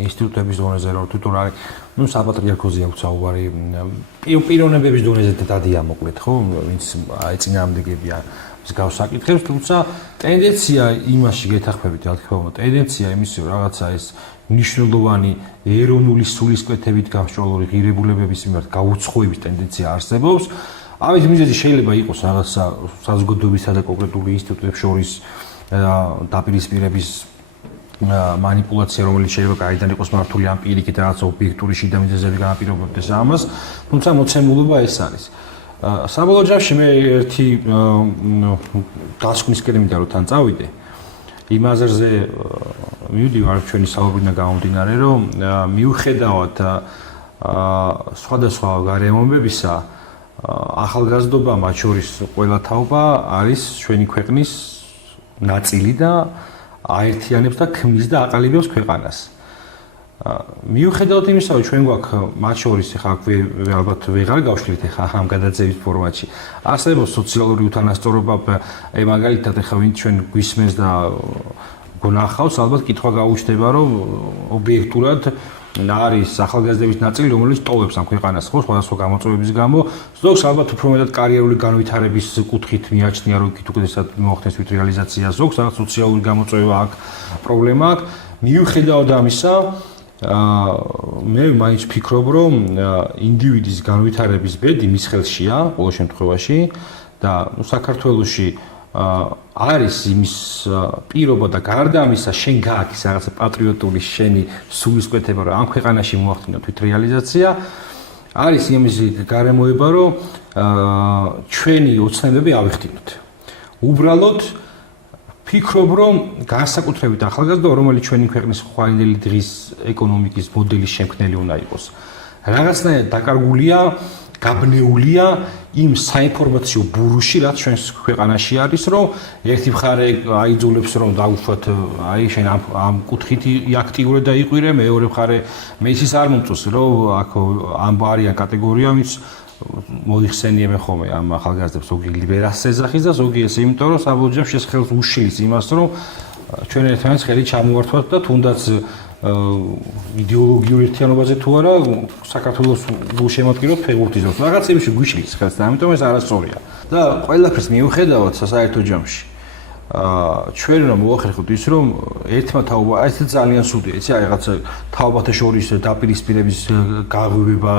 ინსტიტუტების დონეზე, რომ თვითონ არის, საპატრიარქოზე აქვს საუბარი, პიროვნებების დონეზე დადია მოკლედ, ხო? ვინც წინააღმდეგებია მსგავს საკითხებს, თუმცა ტენდენცია იმაში გეთახმებით, რა თქმა უნდა, ტენდენცია იმის რაღაცა ეს ნიშნულოვანი ეროვნული სულისკვეთებით გამსჭვალული ღირებულებების მიმართ გაუცხოების ტენდენცია არსებობს. ამის მიზეზი შეიძლება იყოს რაღაცა საზოგადოებისა და კონკრეტული ინსტიტუტების შორის დაპირისპირების მანიპულაცია, რომელიც შეიძლება გაიდან იყოს მართული ამ პირიქით რაღაცა ობიექტური შიდა მიზეზები განაპირობებდეს ამას, თუმცა მოცემულობა ეს არის. საბოლოო ჯამში მე ერთი დასკვნისკენ მინდა რომ თან წავიდე. იმ აზრზე მივდივარ ჩვენი საუბრიდან გამომდინარე, რომ მიუხედავად სხვადასხვა გარემოებებისა, ახალგაზრდობა, მათ შორის ყველა თაობა არის ჩვენი ქვეყნის ნაწილი და აერთიანებს და ქმნის და აყალიბებს ქვეყანას. მიუხედავად იმისა, რომ ჩვენ გვაქვს მათ შორის ახლა ალბათ ვეღარ გავშლით ახლა ამ გადაძევის ფორმატში. არსებობს სოციალური უთანასწორობა, აი მაგალითად ახლა ვინ ჩვენ გვისმენს და გონახავს, ალბათ კითხვა გაუჩნდება, რომ ობიექტურად არის ახალგაზრდების ნაწილი, რომელიც ტოვებს ამ ქვეყანას, ხო, სხვადასხვა გამოწვევების გამო. ზოგს ალბათ უფრო მეტად კარიერული განვითარების კუთხით მიაჩნია, რომ იქით უკეთესად მოახდენს თვით რეალიზაცია, ზოგს რაღაც სოციალური გამოწვევა აქვს, პრობლემა აქვს. მიუხედავად ამისა, მე მაინც ვფიქრობ, რომ ინდივიდის განვითარების ბედი მის ხელშია ყოველ შემთხვევაში და საქართველოში არის იმის პირობა და გარდა ამისა შენ გააქვს რაღაცა პატრიოტული შენი სულისკვეთება, რომ ამ ქვეყანაში მოახდინო თვით რეალიზაცია, არის იმის გარემოება, რომ ჩვენი ოცნებები ავიხდინოთ. უბრალოდ ფიქრობ, რომ განსაკუთრებით ახალგაზრდა, რომელიც ჩვენი ქვეყნის ხვალინელი დღის ეკონომიკის მოდელის შემქმნელი უნდა იყოს. რაღაცნაირად დაკარგულია, გაბნეულია იმ საინფორმაციო ბურუში, რაც ჩვენს ქვეყანაში არის, რომ ერთი მხარე აიძულებს, რომ დაუშვათ, აი შენ ამ კუთხით აქტიურე და იყვირე, მეორე მხარე მეც არ მომწონს, რომ აქ არიან კატეგორია, ვინც მოიხსენიებენ ხოლმე ამ ახალგაზრდებს, ზოგი ლიბერალს ეძახის და ზოგი ეს, იმიტომ რომ საბოლოო ჯამში ეს ხელს უშლის იმას, რომ ჩვენ ერთმანეთს ხელი ჩამოვართვათ და თუნდაც იდეოლოგიურ ერთიანობაზე თუ არა, საქართველოს გულშემატკივრად ფეხბურთიზმს. რაღაც იმში გვიშლის ხელს და ამიტომ ეს არასწორია. და ყველაფერს მიუხედავად საერთო ჯამში ჩვენ რომ მოახერხოთ ის, რომ ერთმა თაობა, ეს ძალიან სუდია, იცი, აი რაღაცა თაობათა შორის დაპირისპირების გაღვივება,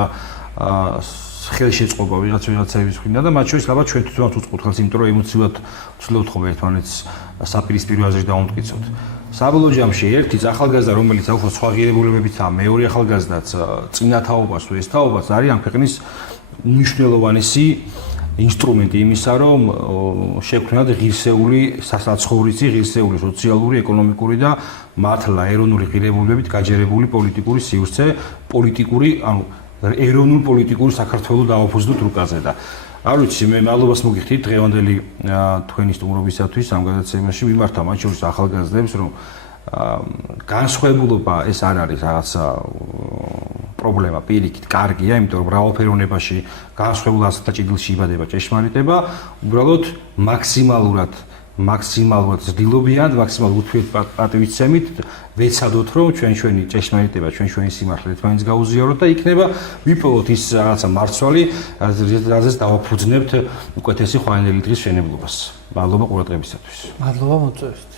ხელშეწყობა ვიღაცების მხრიდან და მათ შორის ალბათ ჩვენ თვითონაც უწყობთ ხელს, იმიტომ რომ ემოციურად ვცდილობთ ხოლმე ერთმანეთს საპირისპირო აზრით დავუმტკიცოთ. საბოლოო ჯამში ერთი ახალგაზრდა, რომელიც უფრო სხვა ღირებულებებითაა, მეორე ახალგაზრდაც წინა თაობას თუ ეს თაობას არის ამ ქვეყნის უმნიშვნელოვანესი ინსტრუმენტი იმისა, რომ შექმნათ ღირსეული სასაცხოვრისი, ღირსეული სოციალური, ეკონომიკური და მართლა ეროვნული ღირებულებებით გაჯერებული პოლიტიკური სივრცე, პოლიტიკური, ანუ ეროვნულ პოლიტიკური საქართველოს დაუფუძნოთ რუკაზე და არ ვიცი, მე მადლობას მოგიხდით დღევანდელი თქვენი სტუმრობისათვის ამ გადაცემაში მიმართა მათ შორის ახალგაზრდებს, რომ განსხვავებულობა ეს არ არის რაღაცა პრობლემა, პირიქით, კარგია, იმიტომ რომ მრავალფეროვნებაში განსხვავებულ ასაკთა ჭიდილში იბადება ჭეშმარიტება, უბრალოდ მაქსიმალურად ძდილობიან, მაქსიმალურად უთვითპატივისცემით ვეცადოთ, რომ ჩვენი ჭეშმარიტება, ჩვენი სიმართლე ერთმანეთს გაუზიაროთ და იქნება ვიპოვოთ ის რაღაცა მარცვალი, რაზეც დავაფუძნებთ უკეთესი ხვალინელი დღის მშენებლობას. მადლობა ყურადღებისათვის. მადლობა მოწვევით.